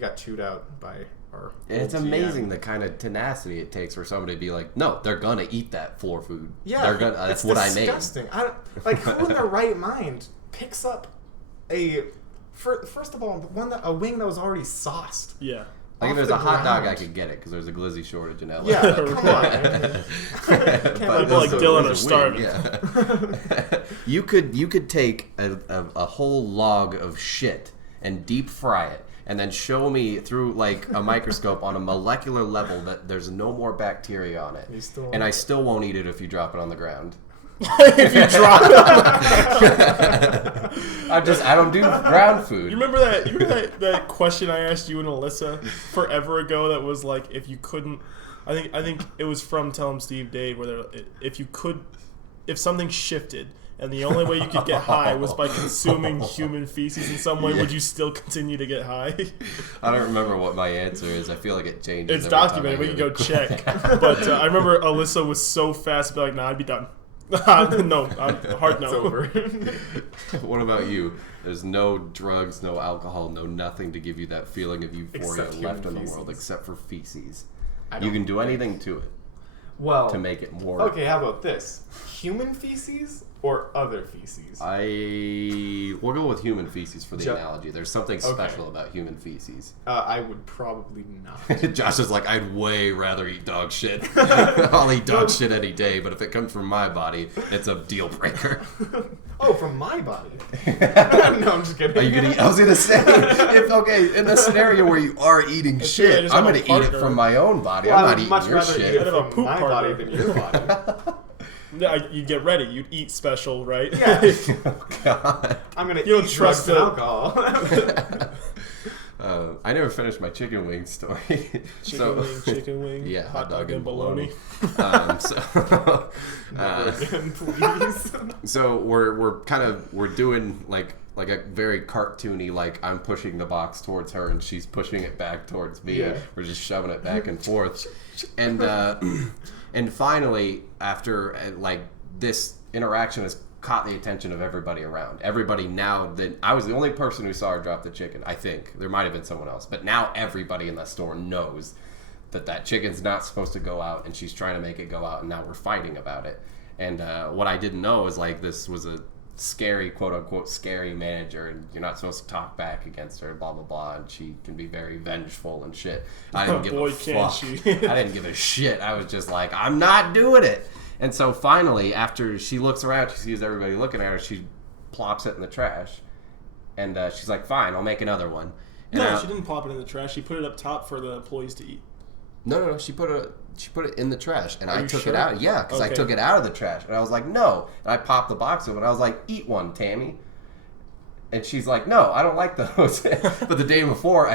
got chewed out by our It's amazing the kind of tenacity it takes for somebody to be like, no, they're gonna eat that floor food. Yeah, they're gonna. That's what disgusting. I made. Like, who in their right mind picks up first of all, a wing that was already sauced? Yeah. Like if there's a hot dog, I could get it because there's a glizzy shortage in LA. Yeah, come on. Man. People like Dylan are starving. Yeah. You could take a whole log of shit and deep fry it, and then show me through like a microscope on a molecular level that there's no more bacteria on it, and I still won't eat it if you drop it on the ground. If you drop it. I don't do ground food. You remember that question I asked you and Alyssa forever ago that was like, if you couldn't, I think it was from Tell 'em Steve Dave, where if something shifted and the only way you could get high was by consuming human feces in some way, would you still continue to get high? I don't remember what my answer is. I feel like it changes. It's documented. We can go check. But I remember Alyssa was so fast to be like, nah, I'd be done. No, hard no. It's over. What about you? There's no drugs, no alcohol, no nothing to give you that feeling of euphoria Except left in human the world feces. except for feces. I You don't can do anything to it Well, to make it more. okay, how about this? Human feces or other feces? We'll go with human feces for the Ju- analogy. There's something special about human feces. I would probably not. Josh is like, I'd way rather eat dog shit. I'll eat dog shit any day, but if it comes from my body, it's a deal breaker. Oh, from my body? No, I'm just kidding. Are you gonna eat? I was gonna say, in the scenario where you are eating I shit, just I'm have gonna a eat it partner. from my own body. Well, I'm I not would eating much your rather eat shit. it I'd have a from poop my partner. body than your body. Yeah, you'd get ready. You'd eat special, right? Yeah. Oh, God. I'm gonna You don't eat trust drugs and the- alcohol. I never finished my chicken wing story. Chicken wing, Yeah, hot dog and bologna. Never again, please. So we're doing like a very cartoony, like I'm pushing the box towards her and she's pushing it back towards me. Yeah. We're just shoving it back and forth, and and finally after like this interaction has caught the attention of everybody around. Everybody now that I was the only person who saw her drop the chicken. I think there might have been someone else, but now everybody in that store knows that chicken's not supposed to go out, and she's trying to make it go out, and now we're fighting about it. And what I didn't know is like this was a scary, quote unquote, scary manager, and you're not supposed to talk back against her, blah blah blah, and she can be very vengeful and shit. I didn't give Boy, a can fuck. she. I didn't give a shit. I was just like, I'm not doing it. And so finally, after she looks around, she sees everybody looking at her, she plops it in the trash, and she's like, "Fine, I'll make another one." And No, she didn't plop it in the trash. She put it up top for the employees to eat. No, she put it in the trash, and Are I you took sure? it out. Yeah, because I Okay. took it out of the trash, and I was like, "No," and I popped the box open. I was like, "Eat one, Tammy." And she's like, "No, I don't like those." But the day before,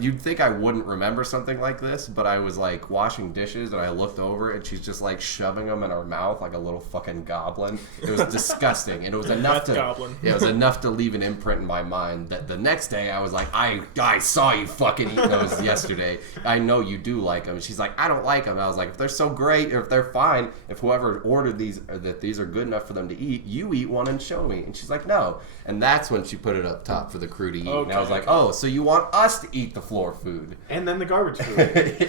you'd think I wouldn't remember something like this, but I was like washing dishes, and I looked over, and she's just like shoving them in her mouth like a little fucking goblin. It was disgusting, and it was enough That's goblin. it was enough to leave an imprint in my mind that the next day I was like, I saw you fucking eat those yesterday. I know you do like them. And she's like, I don't like them. And I was like, if they're so great, or if they're fine, if whoever ordered these, or that these are good enough for them to eat, you eat one and show me. And she's like, no. And that's when she put it up top for the crew to eat. And I was like, oh, so you want us to eat the floor food? And then the garbage food.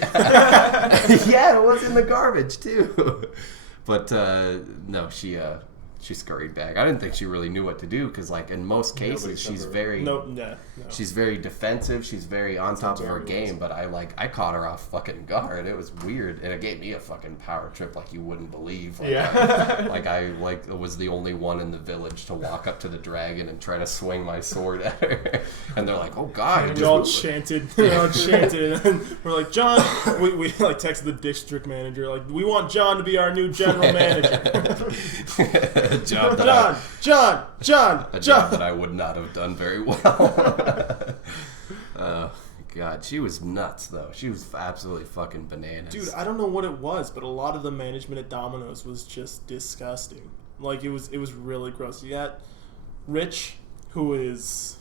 Yeah, it was in the garbage too. But no, she scurried back. I didn't think she really knew what to do because, like, in most cases, Nobody's she's ever- very No. she's very defensive. She's very on top of her Jeremy game. But I caught her off fucking guard. It was weird, and it gave me a fucking power trip like you wouldn't believe. Like, Yeah. I was the only one in the village to walk up to the dragon and try to swing my sword at her. And they're like, "Oh God!" And we all chanted. And then we're like, John. We like texted the district manager, like, we want John to be our new general manager. A job that John. a job that I would not have done very well. Oh, God, she was nuts, though. She was absolutely fucking bananas. Dude, I don't know what it was, but a lot of the management at Domino's was just disgusting. Like, it was really gross. You got Rich, who is...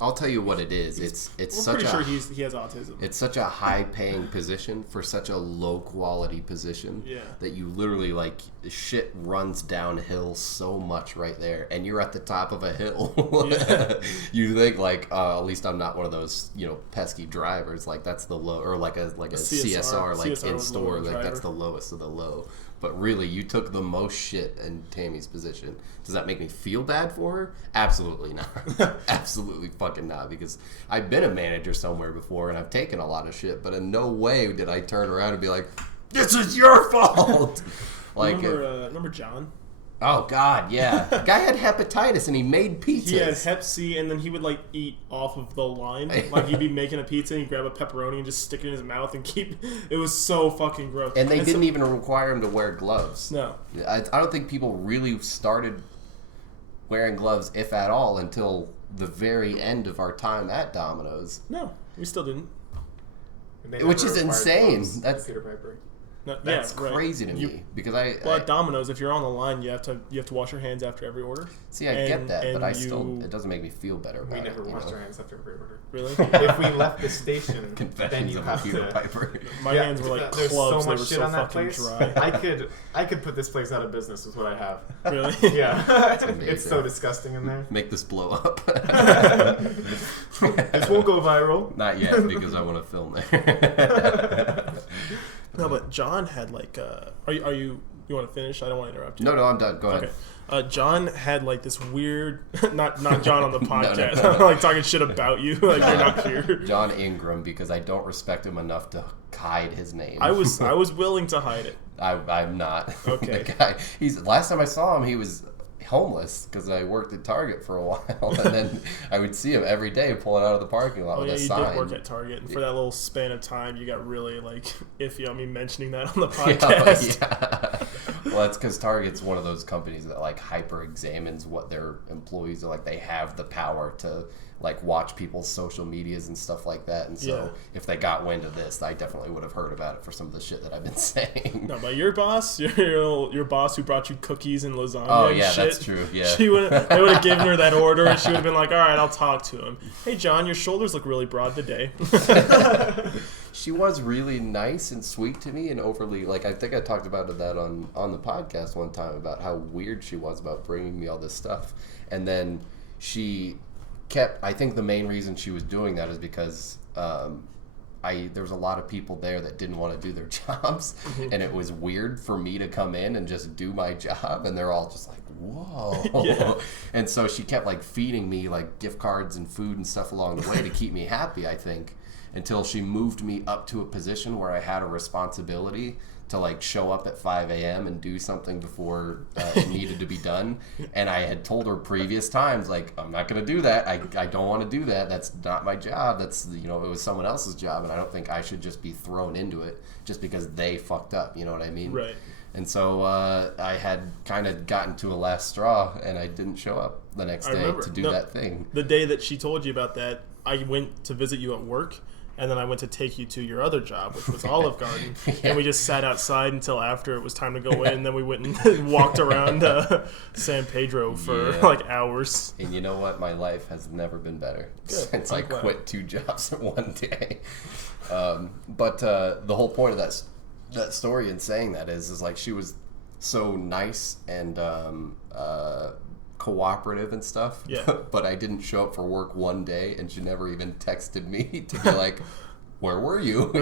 I'll tell you what it is. We're Such pretty a sure he has autism. it's such a high-paying position for such a low-quality position Yeah. that you literally, like, shit runs downhill so much right there, and you're at the top of a hill. Yeah. You think, like, at least I'm not one of those, pesky drivers. Like, that's the low, or like a CSR, like, CSR in was store, lower like, that's driver. the lowest of the low. But really, you took the most shit in Tammy's position. Does that make me feel bad for her? Absolutely not. Absolutely fucking not. Because I've been a manager somewhere before and I've taken a lot of shit, but in no way did I turn around and be like, "This is your fault." Like, remember John? oh God, yeah. The guy had hepatitis and he made pizzas. He had Hep C, and then he would, like, eat off of the line. Like, he'd be making a pizza, and he'd grab a pepperoni and just stick it in his mouth and keep... It was so fucking gross. And they didn't so- even require him to wear gloves. No. I don't think people really started wearing gloves, if at all, until the very end of our time at Domino's. No, we still didn't. And they Which never is required insane. gloves, That's- Peter Piper. No, That's yeah, right. crazy to me because Well, at Domino's, if you're on the line, you have to wash your hands after every order. see. I get that, but it doesn't make me feel better. About We never it, washed our hands after every order. Really? If we left the station, then Confessions you of a have Peter to. Piper. My hands were like There's clubs. so much They were shit so on that fucking place. dry. I could put this place out of business. Is what I have. Really? Yeah, amazing. it's so disgusting in there. Make this blow up. This won't go viral. Not yet, because I want to film there. No, but John had like. Are you want to finish? I don't want to interrupt you. No, I'm done. Go ahead. Okay. John had like this weird, not John on the podcast, no. like talking shit about you, like you're not here. John Ingram, because I don't respect him enough to hide his name. I was willing to hide it. I'm not. Okay. The guy, last time I saw him, he was homeless because I worked at Target for a while, and then I would see him every day pulling out of the parking lot Oh with yeah, a you sign. did work at Target, and for that little span of time, you got really like iffy on me mentioning that on the Yeah, podcast. yeah. Well, that's because Target's one of those companies that like hyper examines what their employees are like. They have the power to like watch people's social medias and stuff like that. And so if they got wind of this, I definitely would have heard about it for some of the shit that I've been saying. No, but your boss, your boss who brought you cookies and lasagna. Oh and yeah, shit, that's true. Yeah. they would have given her that order, and she would have been like, "All right, I'll talk to him." Hey, John, your shoulders look really broad today. She was really nice and sweet to me, and overly like I think I talked about that on the podcast one time about how weird she was about bringing me all this stuff, and then she kept. I think the main reason she was doing that is because there was a lot of people there that didn't want to do their jobs, and it was weird for me to come in and just do my job, and they're all just like, whoa. Yeah. And so she kept like feeding me like gift cards and food and stuff along the way to keep me happy, I think, until she moved me up to a position where I had a responsibility to like show up at 5 a.m. and do something before it needed to be done. And I had told her previous times, like, I'm not going to do that. I don't want to do that. That's not my job. That's, it was someone else's job. And I don't think I should just be thrown into it just because they fucked up. You know what I mean? Right. And so I had kind of gotten to a last straw, and I didn't show up the next day to do that thing. The day that she told you about that, I went to visit you at work, and then I went to take you to your other job, which was Olive Garden, and we just sat outside until after it was time to go in, and then we went and walked around San Pedro for like hours. And you know what? My life has never been better since I quit 2 jobs in one day. But the whole point of that story in saying that is like she was so nice and cooperative and stuff. Yeah. But I didn't show up for work one day, and she never even texted me to be like, where were you?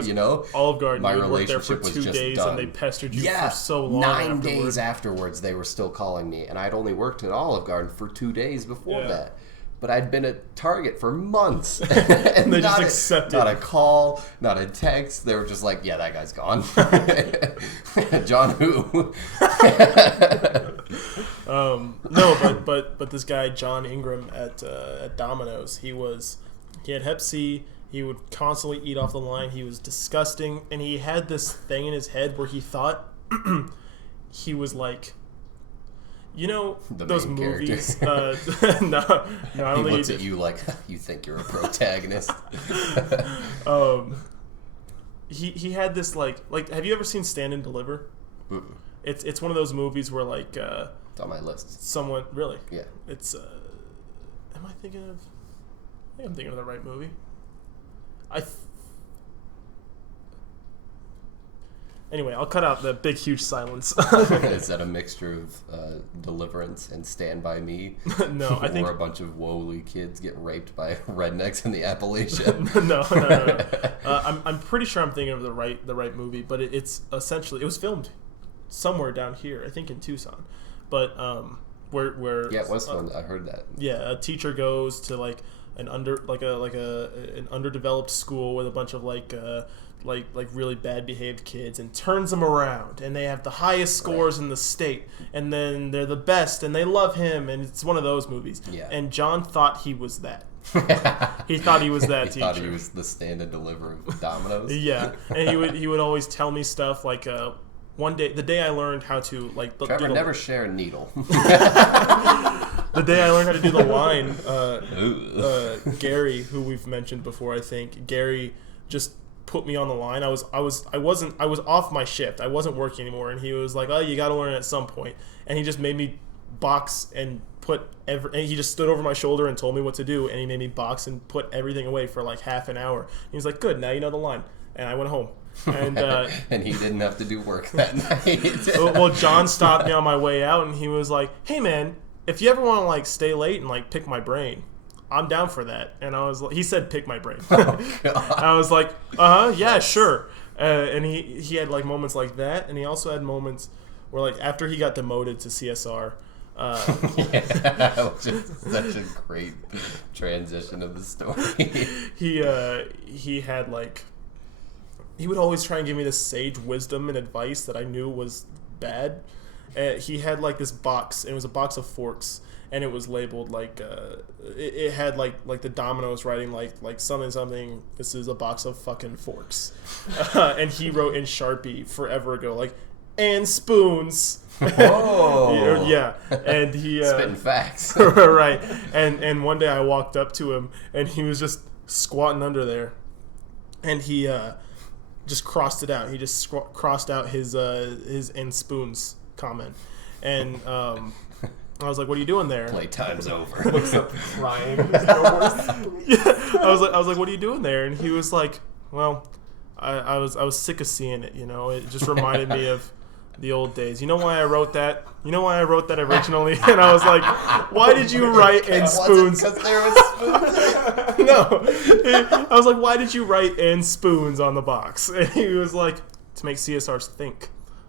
Olive Garden, my you worked there relationship for was 2 just days, done. and they pestered you Yeah, for so long. 9 days afterwards, they were still calling me, and I'd only worked at Olive Garden for 2 days before that. But I'd been at Target for months. And they just accepted. Not a call, not a text. They were just like, yeah, that guy's gone. John who? No, but this guy, John Ingram at Domino's, he had Hep C. He would constantly eat off the line. He was disgusting. And he had this thing in his head where he thought he was like... The those main movies. character. No, I don't He think looks at you like, you think you're a protagonist. He had this like. Have you ever seen Stand and Deliver? Mm-mm. It's one of those movies where like It's on my list. someone really. Yeah. It's. Am I thinking of? I think I'm thinking of the right movie. Anyway, I'll cut out the big, huge silence. Is that a mixture of Deliverance and Stand By Me? No, I think... Where a bunch of woolly kids get raped by rednecks in the Appalachian? No. I'm pretty sure I'm thinking of the right movie, but it's essentially... It was filmed somewhere down here, I think in Tucson. But where Yeah, it was fun. I heard that. Yeah, a teacher goes to like an underdeveloped school with a bunch of like really bad behaved kids and turns them around, and they have the highest scores in the state, and then they're the best and they love him, and it's one of those movies. Yeah. And John thought he was that. He thought he was that teacher. He thought he was the Stand and Deliver of Domino's. Yeah, and he would always tell me stuff like one day, the day I learned how to like Trevor, never share a needle. The day I learned how to do the line, Gary, who we've mentioned before, I think Gary just put me on the line. I was off my shift. I wasn't working anymore, and he was like, "Oh, you got to learn it at some point." And he just made me box and and he just stood over my shoulder and told me what to do, and he made me box and put everything away for like half an hour. He was like, "Good, now you know the line." And I went home. And and he didn't have to do work that night. Well, John stopped me on my way out, and he was like, "Hey, man, if you ever want to like stay late and like pick my brain, I'm down for that." And I was like, he said, "Pick my brain." Oh, God. I was like, yeah, sure. And he had like moments like that, and he also had moments where like after he got demoted to CSR. Yeah, which is such a great transition of the story. He had like, he would always try and give me this sage wisdom and advice that I knew was bad. He had like this box. It was a box of forks, and it was labeled like it had like the dominoes writing like something. This is a box of fucking forks, and he wrote in Sharpie forever ago like, and spoons. Oh, yeah, and he spitting facts. right. And one day I walked up to him, and he was just squatting under there, and he just crossed it out. He just crossed out his and spoons comment, and I was like, "What are you doing there?" Playtime's over. Looks up crying. There's no more spoons. Yeah, I was like, "What are you doing there?" And he was like, "Well, I was sick of seeing it. You know, it just reminded me of the old days. You know why I wrote that? You know why I wrote that originally?" And I was like, "Why did you write in spoons?" Because there was spoons. No, I was like, "Why did you write in spoons on the box?" And he was like, "To make CSRs think.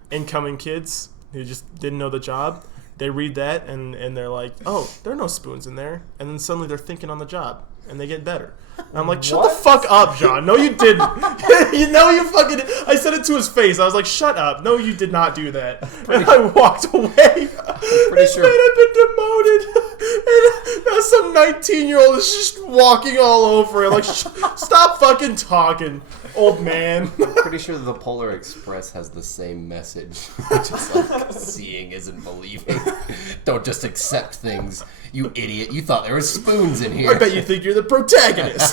Incoming kids who just didn't know the job, they read that and they're like, oh, there are no spoons in there." And then suddenly they're thinking on the job and they get better. And I'm like, "Shut the fuck up, John. No, you didn't." You know you fucking did. I said it to his face. I was like, "Shut up. No, you did not do that." And I walked away. This sure. man had been demoted. And now some 19-year-old is just walking all over it. Like, stop fucking talking, old man. I'm pretty sure the Polar Express has the same message. Just like, seeing isn't believing. Don't just accept things. You idiot. You thought there were spoons in here. I bet you think you're the protagonist.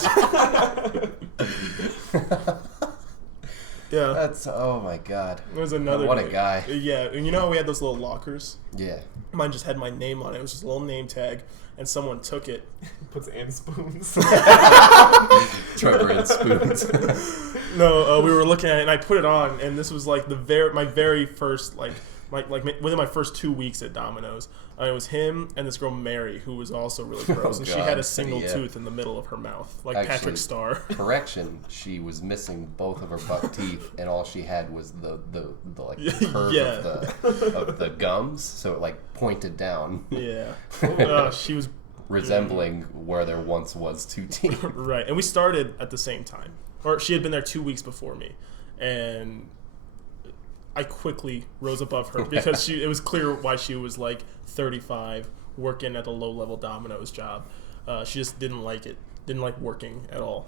Yeah. That's, oh my God. There's another What day. a guy. Yeah, and you know how we had those little lockers? Yeah. Mine just had my name on it. It was just a little name tag, and someone took it. Puts and spoons. Trevor and spoons. No, we were looking at it, and I put it on, and this was like my very first within my first 2 weeks at Domino's. It was him and this girl Mary, who was also really gross, and she had a single tooth in the middle of her mouth, like Actually, Patrick Starr. Correction, she was missing both of her buck teeth, and all she had was the like curve Yeah. of the gums, so it like pointed down. Yeah, she was resembling where there once was two teeth. right, and we started at the same time, or she had been there 2 weeks before me, and I quickly rose above her because it was clear why she was like 35, working at a low-level Domino's job. She just didn't like it, didn't like working at all.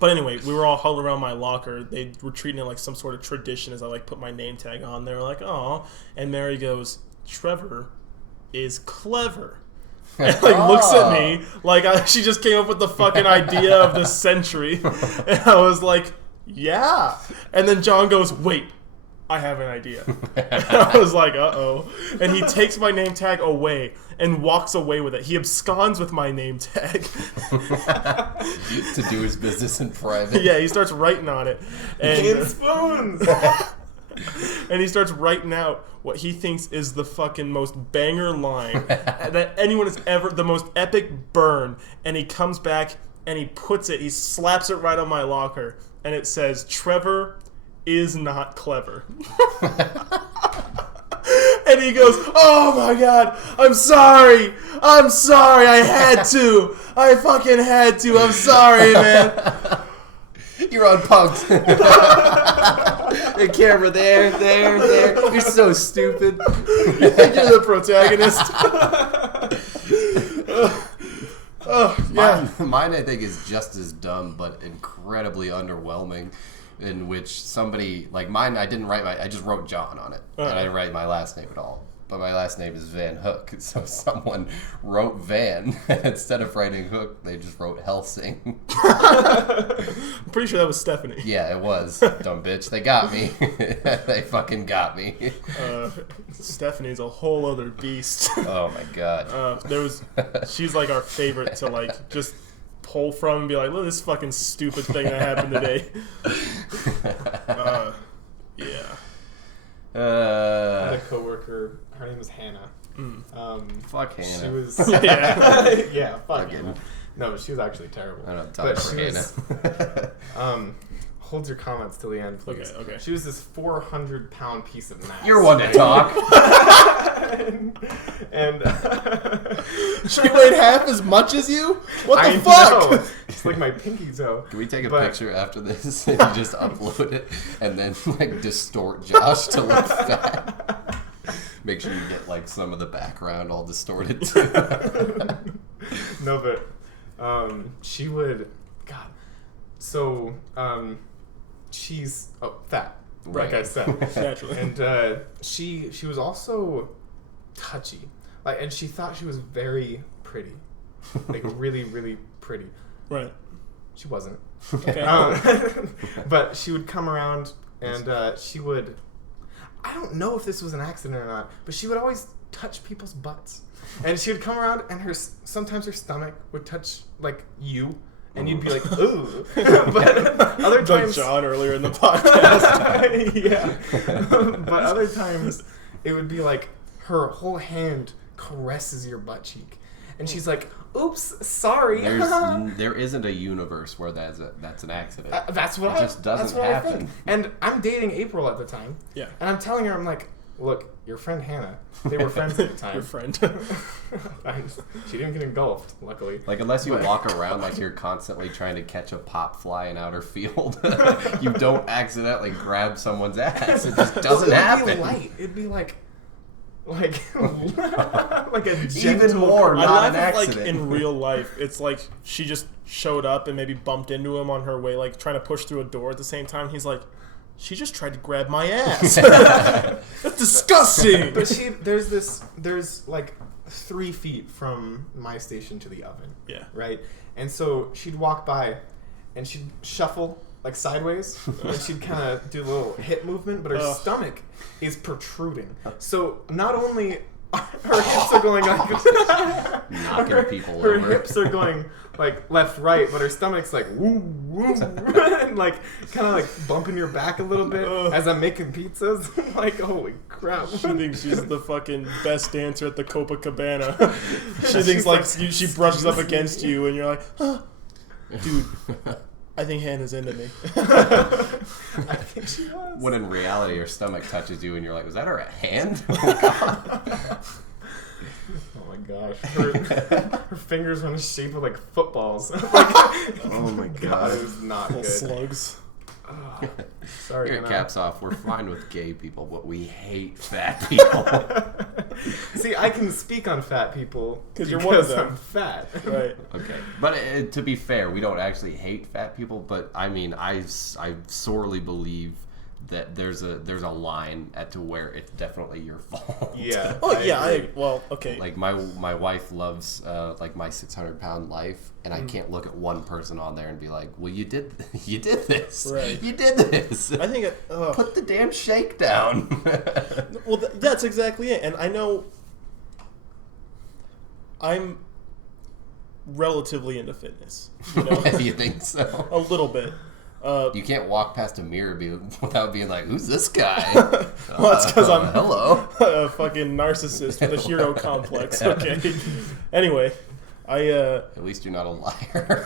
But anyway, we were all huddled around my locker. They were treating it like some sort of tradition as I like put my name tag on. They were like, "Aw," and Mary goes, "Trevor is clever." And like looks at me like she just came up with the fucking idea of the century. And I was like, "Yeah." And then John goes, "Wait, I have an idea." I was like, "Uh-oh." And he takes my name tag away and walks away with it. He absconds with my name tag. To do his business in private. Yeah, he starts writing on it. And spoons! And he starts writing out what he thinks is the fucking most banger line that anyone has ever, the most epic burn. And he comes back and he puts it, he slaps it right on my locker. And it says, "Trevor is not clever." And he goes, "Oh my God, I'm sorry, I had to, I fucking had to, I'm sorry, man." You're on punked. The camera there. You're so stupid. You think you're the protagonist? Yeah. Mine, I think, is just as dumb, but incredibly underwhelming. In which somebody, like mine, I just wrote John on it. And I didn't write my last name at all. But my last name is Van Hook. So someone wrote Van, and instead of writing Hook, they just wrote Helsing. pretty sure that was Stephanie. Yeah, it was. Dumb bitch. They got me. They fucking got me. Stephanie's a whole other beast. Oh my god. She's like our favorite to like just pull from and be like, look at this fucking stupid thing that happened today. Yeah. I had a coworker. Her name was Hannah. Fuck Hannah. She was. Yeah. Fuck Hannah. No, but she was actually terrible. I don't talk for Hannah. Hold your comments till the end, please. Okay. She was this 400-pound piece of mass. You're one to talk. and she weighed half as much as you? What the fuck? Know. It's like my pinky toe. Can we take a picture after this and you just upload it and then like distort Josh to look fat? Make sure you get like some of the background all distorted too. No, but she would. God. So she's fat, Right. like I said, Naturally. and she was also touchy, like, and she thought she was very pretty, like really, really pretty. Right. She wasn't. Okay. But she would come around and she would. I don't know if this was an accident or not, but she would always touch people's butts, and she would come around and sometimes her stomach would touch like you. And you'd be like, ooh. But other times... Like John earlier in the podcast. Yeah. But other times, it would be like her whole hand caresses your butt cheek. And she's like, oops, sorry. There isn't a universe where that's an accident. That's what it just doesn't happen. I think. And I'm dating April at the time. Yeah. And I'm telling her, I'm like, look, your friend Hannah, they were friends at the time. Your friend. She didn't get engulfed, luckily. Like, unless you walk around like you're constantly trying to catch a pop fly in outer field, you don't accidentally grab someone's ass. It just doesn't happen. It'd be light. It'd be like a gentle... Even more, I not an laugh at, accident. like, in real life, it's like she just showed up and maybe bumped into him on her way, like, trying to push through a door at the same time. He's like, she just tried to grab my ass. That's disgusting. But there's like 3 feet from my station to the oven. Yeah. Right? And so she'd walk by and she'd shuffle like sideways and she'd kind of do a little hip movement, but her stomach is protruding. So not only her hips are going like knocking people her over. hips are going like left, right, but her stomach's like woo, woo, and like kind of like bumping your back a little bit as I'm making pizzas. Like, holy crap! She thinks she's the fucking best dancer at the Copacabana. She thinks like she brushes up against you, and you're like, huh. Dude, I think Hannah's into me. I think she was. When in reality, her stomach touches you, and you're like, "Was that her hand?" Oh god. Oh my gosh, her fingers were in the shape of like footballs. Oh my god, it was not good. Slugs. Oh, sorry. Here at Caps Off, we're fine with gay people, but we hate fat people. See, I can speak on fat people because you're one of them. I'm fat. Right. Okay, but to be fair, we don't actually hate fat people. But I mean, I sorely believe that there's a line at to where it's definitely your fault. Yeah. Oh yeah. Okay. Like my wife loves like my 600-pound life, and I can't look at one person on there and be like, well, you did this. Right. You did this. I think put the damn shake down. Well, that's exactly it. And I know I'm relatively into fitness. You know? You think so? A little bit. You can't walk past a mirror without being like, "Who's this guy?" Well, that's because I'm hello, a fucking narcissist with a hero complex. Okay. Anyway, at least you're not a liar.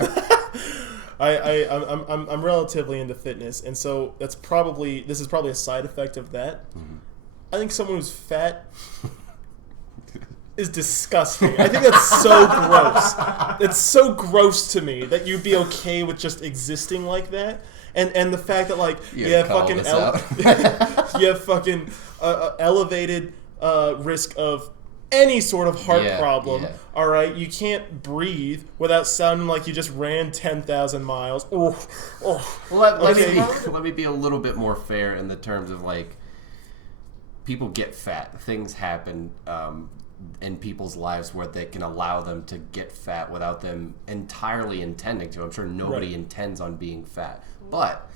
I'm relatively into fitness, and so this is probably a side effect of that. Mm-hmm. I think someone who's fat is disgusting. I think that's so gross. It's so gross to me that you'd be okay with just existing like that. And the fact that like you have fucking elevated risk of any sort of heart problem. Yeah. All right, you can't breathe without sounding like you just ran 10,000 miles. Let me be a little bit more fair in the terms of like people get fat, things happen. in people's lives where they can allow them to get fat without them entirely intending to. I'm sure nobody intends on being fat, but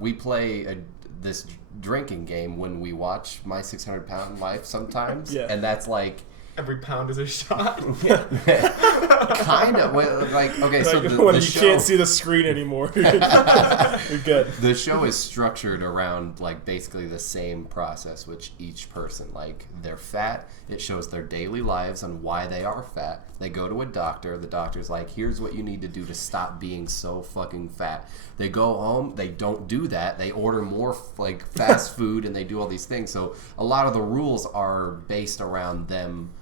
we play this drinking game when we watch My 600 Pound Life sometimes, and that's like every pound is a shot. Kind of. Like, okay, so when the you show, can't see the screen anymore, you're good. The show is structured around like basically the same process, which each person, like, they're fat. It shows their daily lives on why they are fat. They go to a doctor. The doctor's like, here's what you need to do to stop being so fucking fat. They go home. They don't do that. They order more like fast food and they do all these things. So a lot of the rules are based around them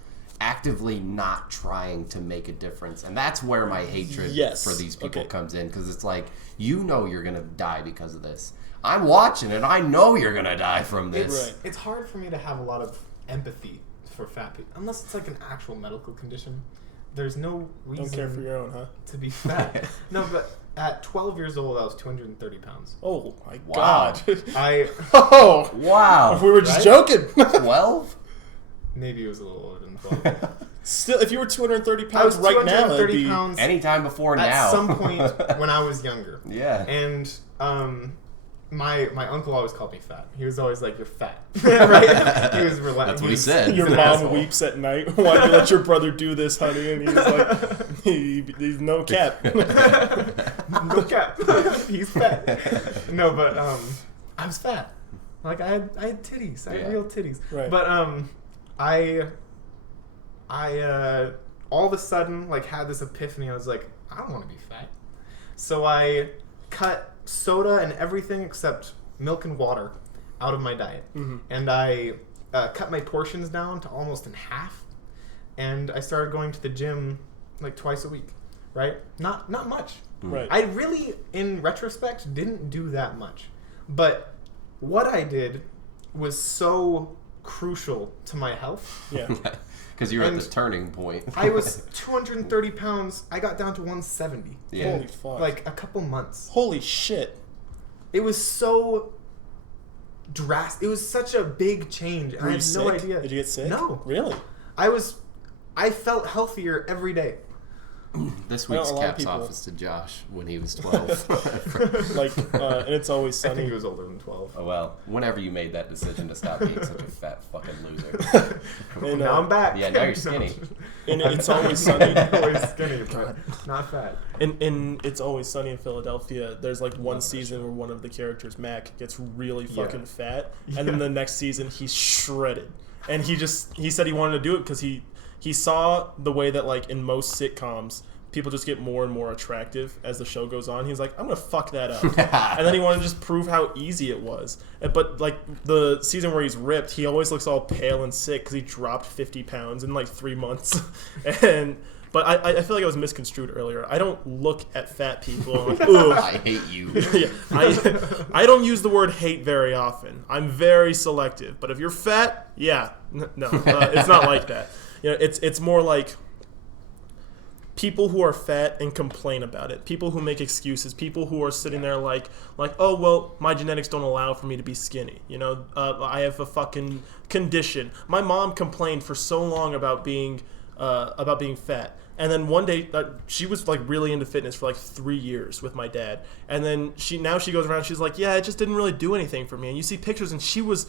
actively not trying to make a difference, and that's where my hatred for these people comes in, because it's like, you know you're gonna die because of this. I'm watching it. I know you're gonna die from this. It's hard for me to have a lot of empathy for fat people unless it's like an actual medical condition. There's no reason Don't care for your own, huh? to be fat. No, but at 12 years old, I was 230 pounds. Oh my Wow. God! Wow. If we were just joking. 12? Maybe it was a little older than 12. Still, if you were 230 I pounds was right now, it'd 230 be pounds Anytime before at now. some point when I was younger. Yeah. And my uncle always called me fat. He was always like, "You're fat," right? He was relentless. That's what he said. Your He's an mom asshole. weeps at night. Why do you let your brother do this, honey? And he's like, he's no cap. No cap. He's fat. No, but I was fat. Like I had titties. I had real titties. Right. But I all of a sudden like had this epiphany. I was like, I don't want to be fat. So I cut soda and everything except milk and water out of my diet, and I cut my portions down to almost in half, and I started going to the gym like twice a week. Right? Not much. Right. I really, in retrospect, didn't do that much, but what I did was so crucial to my health. Yeah. Because you were at And this turning point. I was 230 pounds. I got down to 170. Yeah. Holy fuck. Like a couple months. Holy shit. It was so drastic. It was such a big change. Were I you had sick? no idea. Did you get sick? No. Really? I felt healthier every day. This Well, week's a lot of Caps people- off is to Josh when he was 12. Like, and it's always I think sunny. he was older than 12. Oh, well, whenever you made that decision to stop being such a fat fucking loser. And, Now I'm back. Yeah, now you're skinny. And it's always sunny. Always skinny, but not fat. In It's Always Sunny in Philadelphia, there's like one season where one of the characters, Mac, gets really fucking fat, and then the next season he's shredded. And he said he wanted to do it because he saw the way that, like, in most sitcoms, people just get more and more attractive as the show goes on. He's like, I'm gonna fuck that up. And then he wanted to just prove how easy it was. But like the season where he's ripped, he always looks all pale and sick because he dropped 50 pounds in like 3 months. But I feel like I was misconstrued earlier. I don't look at fat people and like, ugh. I hate you. Yeah, I don't use the word hate very often. I'm very selective. But if you're fat, yeah, no, it's not like that. You know, it's more like people who are fat and complain about it. People who make excuses. People who are sitting there like, oh well, my genetics don't allow for me to be skinny. You know, I have a fucking condition. My mom complained for so long about being fat. And then one day, she was like really into fitness for like 3 years with my dad. And then she goes around, she's like, yeah, it just didn't really do anything for me. And you see pictures, and she was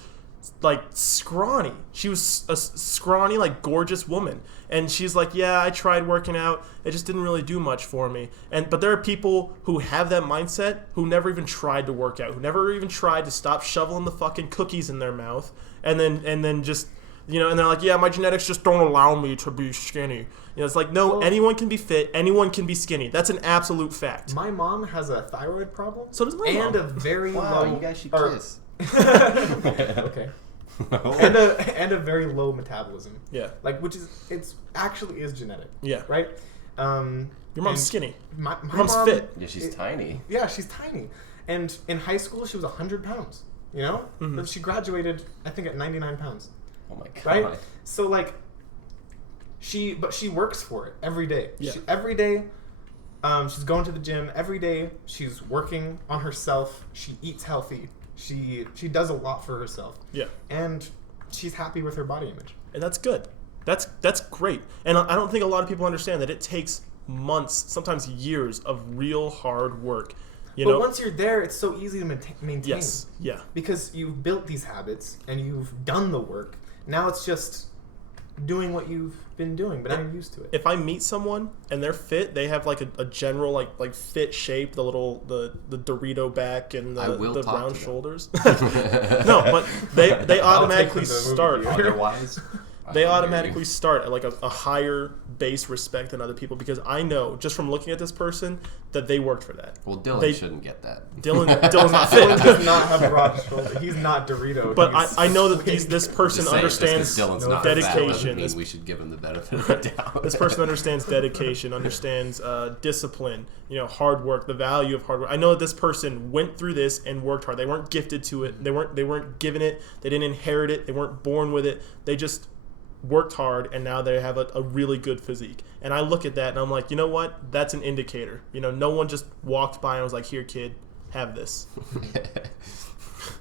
like scrawny. She was a scrawny, like gorgeous woman. And she's like, yeah, I tried working out. It just didn't really do much for me. But there are people who have that mindset who never even tried to work out, who never even tried to stop shoveling the fucking cookies in their mouth. And then just, you know, and they're like, yeah, my genetics just don't allow me to be skinny. You know, it's like, no, anyone can be fit, anyone can be skinny. That's an absolute fact. My mom has a thyroid problem. So does my and mom. a very Wow, low. you guys should or- kiss. Okay. And a very low metabolism. Yeah. Like, which is it's actually is genetic. Yeah. Right. Your mom's and skinny. My Your mom's mom, fit. Yeah, she's tiny. Yeah, she's tiny. And in high school, she was 100 pounds. You know, but she graduated, I think, at 99 pounds. Oh my god. Right. So like, she works for it every day. Yeah. Every day, she's going to the gym every day. She's working on herself. She eats healthy. She does a lot for herself. Yeah. And she's happy with her body image. And that's good. That's great. And I don't think a lot of people understand that it takes months, sometimes years of real hard work. But once you're there, it's so easy to maintain. Yes, yeah. Because you've built these habits and you've done the work. Now it's just doing what you've been doing, but now you're used to it. If I meet someone and they're fit, they have like a general like fit shape, the Dorito back and the round shoulders. No, but they automatically start. Otherwise, they automatically start at like a higher base respect than other people, because I know just from looking at this person that they worked for that. Well, Dylan shouldn't get that. Dylan's not fit. Dylan does not have broad shoulders. He's not Dorito. But I know that this person understands dedication. Mean we should give him the benefit of the doubt. This person understands dedication, understands discipline, hard work, the value of hard work. I know that this person went through this and worked hard. They weren't gifted to it. They weren't given it. They didn't inherit it. They weren't born with it. They just worked hard, and now they have a really good physique. And I look at that and I'm like, you know what? That's an indicator. No one just walked by and was like, here, kid, have this.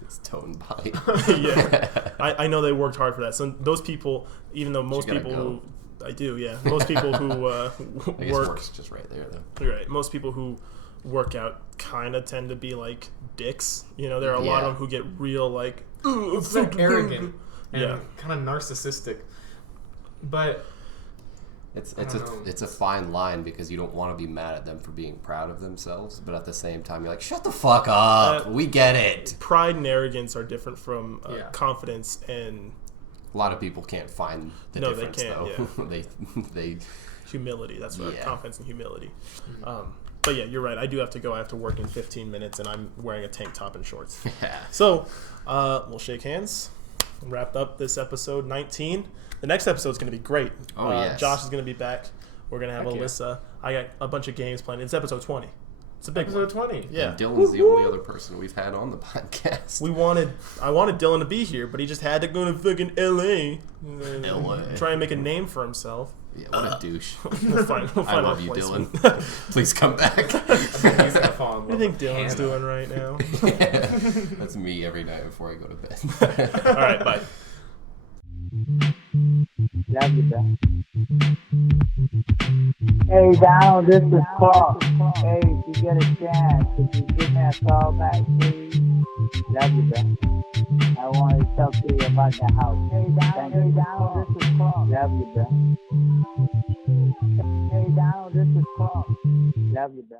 It's toned body. Yeah. I know they worked hard for that. So those people, even though most people who I do, yeah. Most people who work's just right there though. You're right. Most people who work out kind of tend to be like dicks. There are a lot of them who get real like it's like arrogant and kind of narcissistic. But it's a fine line, because you don't want to be mad at them for being proud of themselves, but at the same time you're like, shut the fuck up. We get it. Pride and arrogance are different from confidence, and a lot of people can't find the difference. They can't. Though. Yeah. they humility. That's what confidence and humility. But yeah, you're right. I do have to go. I have to work in 15 minutes, and I'm wearing a tank top and shorts. So we'll shake hands. Wrapped up this episode 19. The next episode is going to be great. Yes. Josh is going to be back. We're going to have Alyssa. I got a bunch of games planned. It's episode 20. It's a big episode one. 20. Yeah. And Dylan's the only other person we've had on the podcast. I wanted Dylan to be here, but he just had to go to fucking LA. Try and make a name for himself. Yeah, what a douche. We'll find I love you, Dylan. Please come back. He's gonna fall in love. I think Dylan's doing right now. That's me every night before I go to bed. All right, bye. Love you, bro. Hey, Donald, this is Clark. Hey, if you get a chance, could you give me a call back, please? Love you, bro. I want to talk to you about the house. Hey, Donald, this is Clark. Love you, bro. Hey, Donald, this is Clark. Love you, bro.